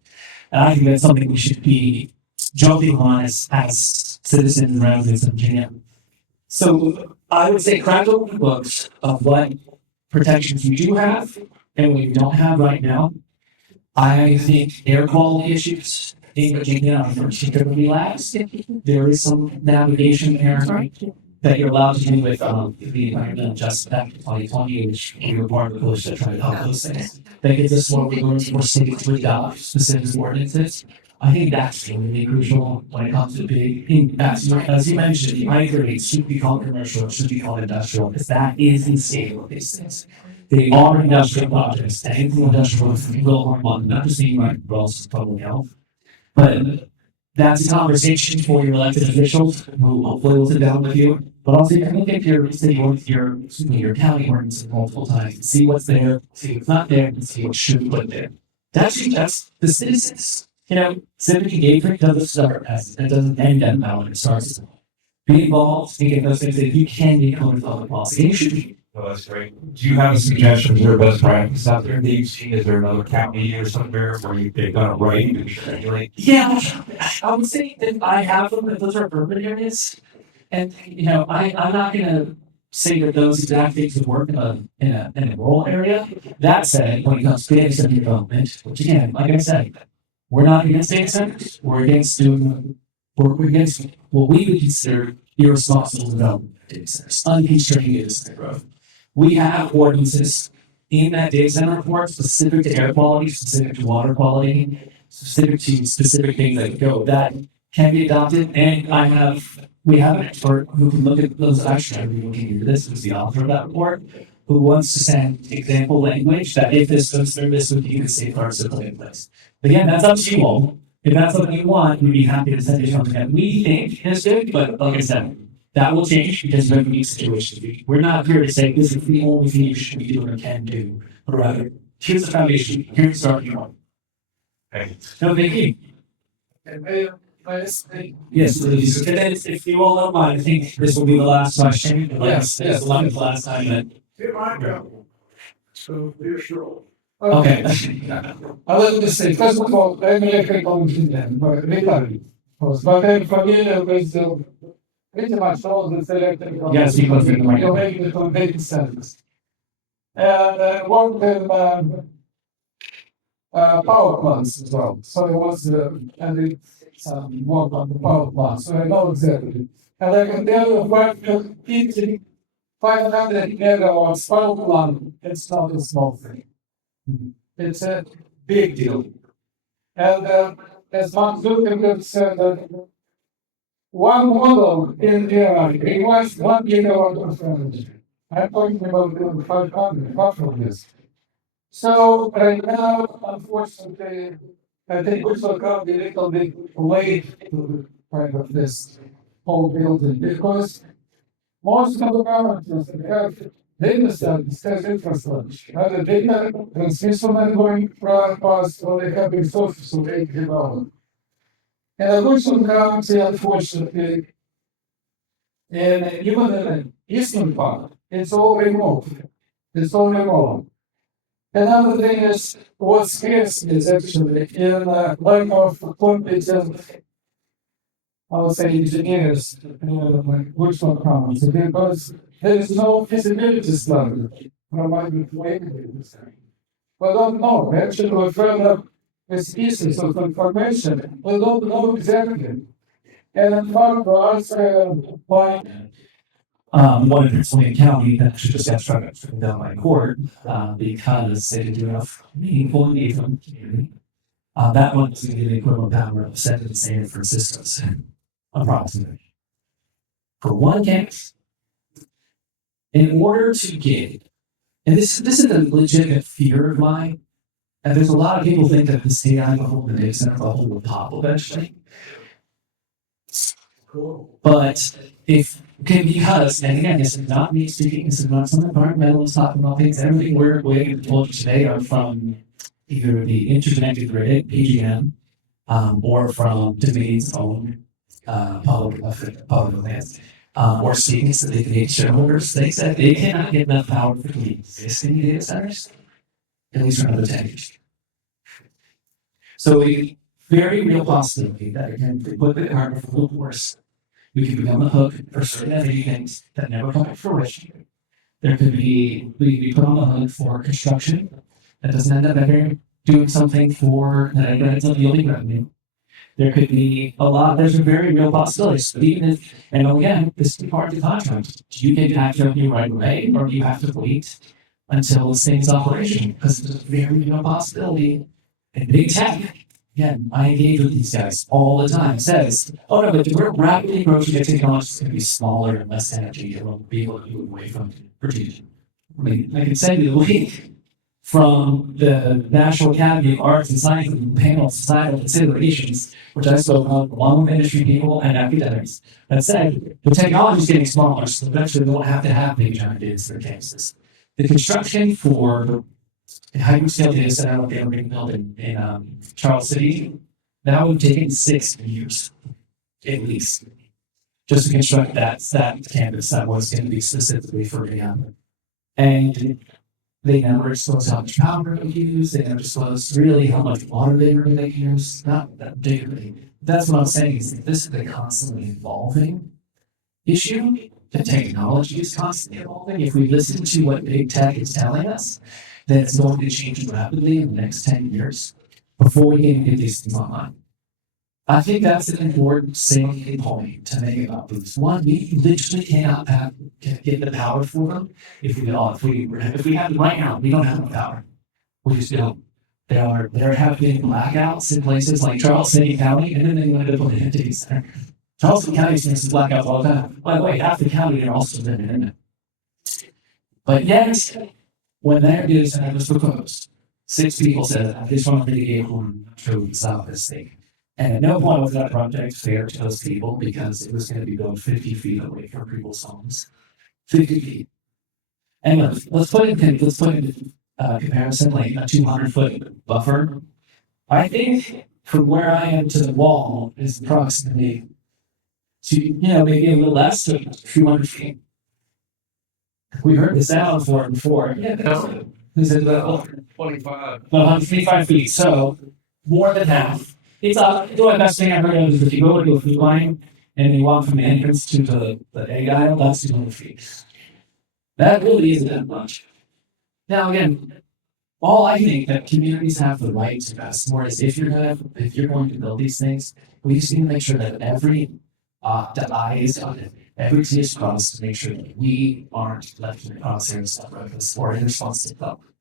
And I think that's something we should be jumping on as citizens and residents of Virginia. So I would say crack open the books of what protections you do have and what you don't have right now. I think air quality issues in Virginia are particularly lax. There is some navigation there that you're allowed to do with the Environmental Justice Act of 2020, which we were part of the coalition that tried to help those things. That gives us more wiggle room for cities to adopt specific ordinances. I think that's really crucial when it comes to big, as you mentioned, I agree, it should be called commercial, it should be called industrial, because that is the scale of these things. They are industrial projects, anything industrial will harm one, not just the environment, but also public health. But that's a conversation for your elected officials, who hopefully will sit down with you. But also, you can look at your city or your county ordinance multiple times, see what's there, see what's not there, and see what should be put there. That's the citizens. Civic engagement doesn't start as it doesn't end at now, it starts. Be involved and get those things that you can become in public policy. And you should be. Oh, that's great. Do you have a suggestion? Is there a best practice out there that you've seen? Is there another county or somewhere where they've done it right and regulate? Yeah, I would say that I have them, but those are urban areas. And I'm not gonna say that those exact things would work in a rural area. That said, when it comes to data center development, which again, like I said, we're not against data centers. We're against what we would consider irresponsible development of data centers, unconstrained data center growth. We have ordinances in that data center report specific to air quality, specific to water quality, specific to specific things that can be adopted. And we have an expert who can look at those. Actually, I've been looking into this, who's the author of that report, who wants to send example language that if this goes through, this would be the safeguards that put in place. Again, that's up to you all. If that's something you want, we'd be happy to send you something that we think is good, but like I said, that will change because of every situation. We're not here to say this is the only thing you should be doing or can do, but rather, here's the foundation, here's the starting point. Okay. No, thank you. Yes, please. And then if you all don't mind, I think this will be the last question. Yes, the last time that. So reassured. Okay. I was going to say, first of all, I'm electric engineer, but literally. But I'm familiar with pretty much all the electric. Yes, because you're making it on data centers. And worked in power plants as well. So it was, and it's work on the power plants, so I know exactly. And I can tell you, 500 megawatts power plant, it's not a small thing. It's a big deal. And as Mark Zuckerberg said, that one model in AI requires 1 gigawatt of energy. I'm talking about 500, half of this. So right now, unfortunately, I think we will come a little bit late to kind of this whole building because most of the governments have data centers, has infrastructure, either data transmission going past or they have resources to make development. And the Goochland County, unfortunately, and even in the eastern part, it's all remote. It's all remote. Another thing is what scares me is actually in lack of competent, I would say, engineers in Goochland County because there is no feasibility study provided for anything. We don't know. Actually, we further with pieces of information. We don't know exactly. And then talk about us, One in Pennsylvania County that actually just got struck down by court, because they didn't do enough meaningful engagement with the community. That one is going to be the equivalent power of Seven San Francisco's, approximately. For one case, in order to get, and this is a legitimate fear of mine, and there's a lot of people think that the state I hold the data center bubble will pop eventually. But if, okay, because, and again, this is not me speaking, this is not some environmentalists talking about things, everything we're told you today are from either the interconnected grid, PGM, or from Domain's own public lands, or statements that they've made shareholders. They said they cannot get enough power for the existing data centers, at least for another 10 years. So a very real possibility that again, if we put the cart before the horse, we could be on the hook for certain entity things that never come to fruition. There could be, we could be put on the hook for construction that doesn't end up ever doing something for that ends up yielding revenue. There could be a lot, there's a very real possibility. So even if, and again, this is part of the contract. Do you get tax revenue right away, or do you have to wait until this thing's operational? Because there's a very real possibility. And big tech, again, I engage with these guys all the time, says, oh no, but we're rapidly approaching a technology that's going to be smaller and less energy, and we'll be able to move away from protection. I mean, I can send you the link from the National Academy of Arts and Sciences panel of societal considerations, which I spoke on along with industry people and academics, that said the technology is getting smaller, so eventually we won't have to have big giant data center campuses. The construction for a hyperscale data center like they were being built in Charles City, that would have taken 6 years, at least, just to construct that campus that was going to be specifically for AI. And they never exposed how much power they use, they never exposed really how much water they really use, not that particularly. That's what I'm saying is that this is a constantly evolving issue. The technology is constantly evolving. If we listen to what big tech is telling us, then it's going to change rapidly in the next 10 years before we can get these things online. I think that's an important salient point to make about these. One, we literally cannot get the power for them if we have them right now, we don't have the power. We just don't. There have been blackouts in places like Charleston County, and then they wanted to put an data center. Charleston County experiences blackouts all the time. By the way, half the county are also living in it. But yes, when their data center was proposed, 6 people said, I just want to be able to solve this thing. And at no point was that project fair to those people because it was going to be built 50 feet away from people's homes. 50 feet. And let's put in comparison, like a 200-foot buffer. I think from where I am to the wall is approximately maybe a little less than 200 feet. We heard the sound for it before. Yeah, who's it about 25. 125 feet. So more than half. It's the best thing I heard of is if you go to a food line and you walk from the entrance to the egg aisle, that's 200 feet. That really isn't that much. Now again, all I think that communities have the right to ask more is if you're going to build these things, we just need to make sure that every I is dotted, every T is crossed to make sure that we aren't left in the crosshairs of reckless or irresponsible development.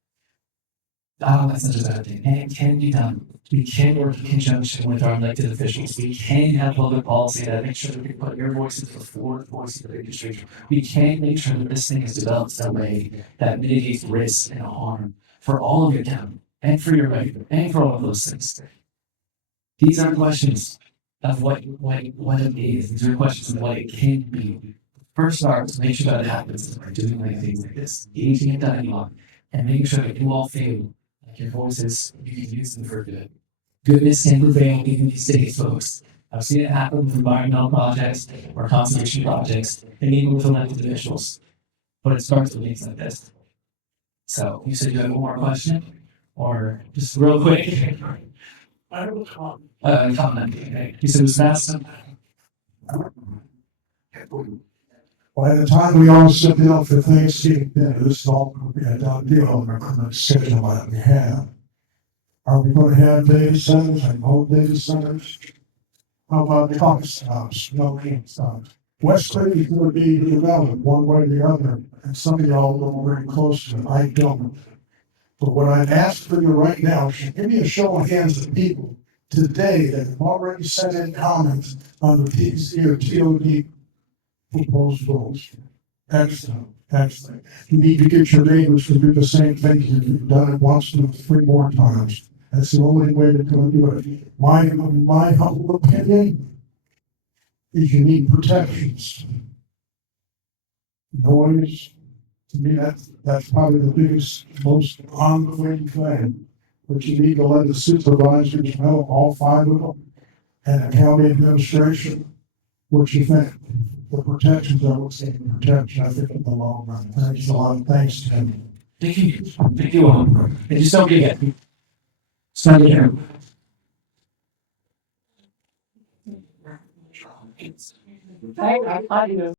That's not just a bad thing. And it can be done. We can work in conjunction with our elected officials. We can have public policy that makes sure that we put your voices before the voices of the industry. We can make sure that this thing is developed in a way that mitigates risk and harm for all of your town and for your revenue and for all of those things. These aren't questions of what it is. These are questions of what it can be. First start to make sure that it happens by doing like things like this, engaging in dialogue, and making sure that you all feel like your voices, you can use them for good. Goodness can prevail even in these days, folks. I've seen it happen with environmental projects or conservation projects, and even with elected officials. But it starts with things like this. So you said you had one more question, or just real quick. I have a comment. Comment. Okay. You said it was fast. By the time we all sit down for Thanksgiving dinner, this is all going to be a done deal on our current schedule that we have. Are we going to have data centers and home data centers? How about the office house? No names on. West Cleveland is going to be developed one way or the other, and some of y'all are very close to it. I don't. But what I've asked for you right now is give me a show of hands of people today that have already sent in comments on the PC or TOD proposed rules. Excellent, excellent. You need to get your neighbors to do the same thing. You've done it once and 3 more times. That's the only way to do it. My humble opinion is you need protections. Noise, to me, that's probably the biggest, most ongoing thing. But you need to let the supervisors know, all 5 of them, and the county administration, what you think. The protections are what's taking protection, I think, in the long run. Thanks a lot. Thanks, Tim. Thank you. Thank you all. And just don't forget. Start again. I do.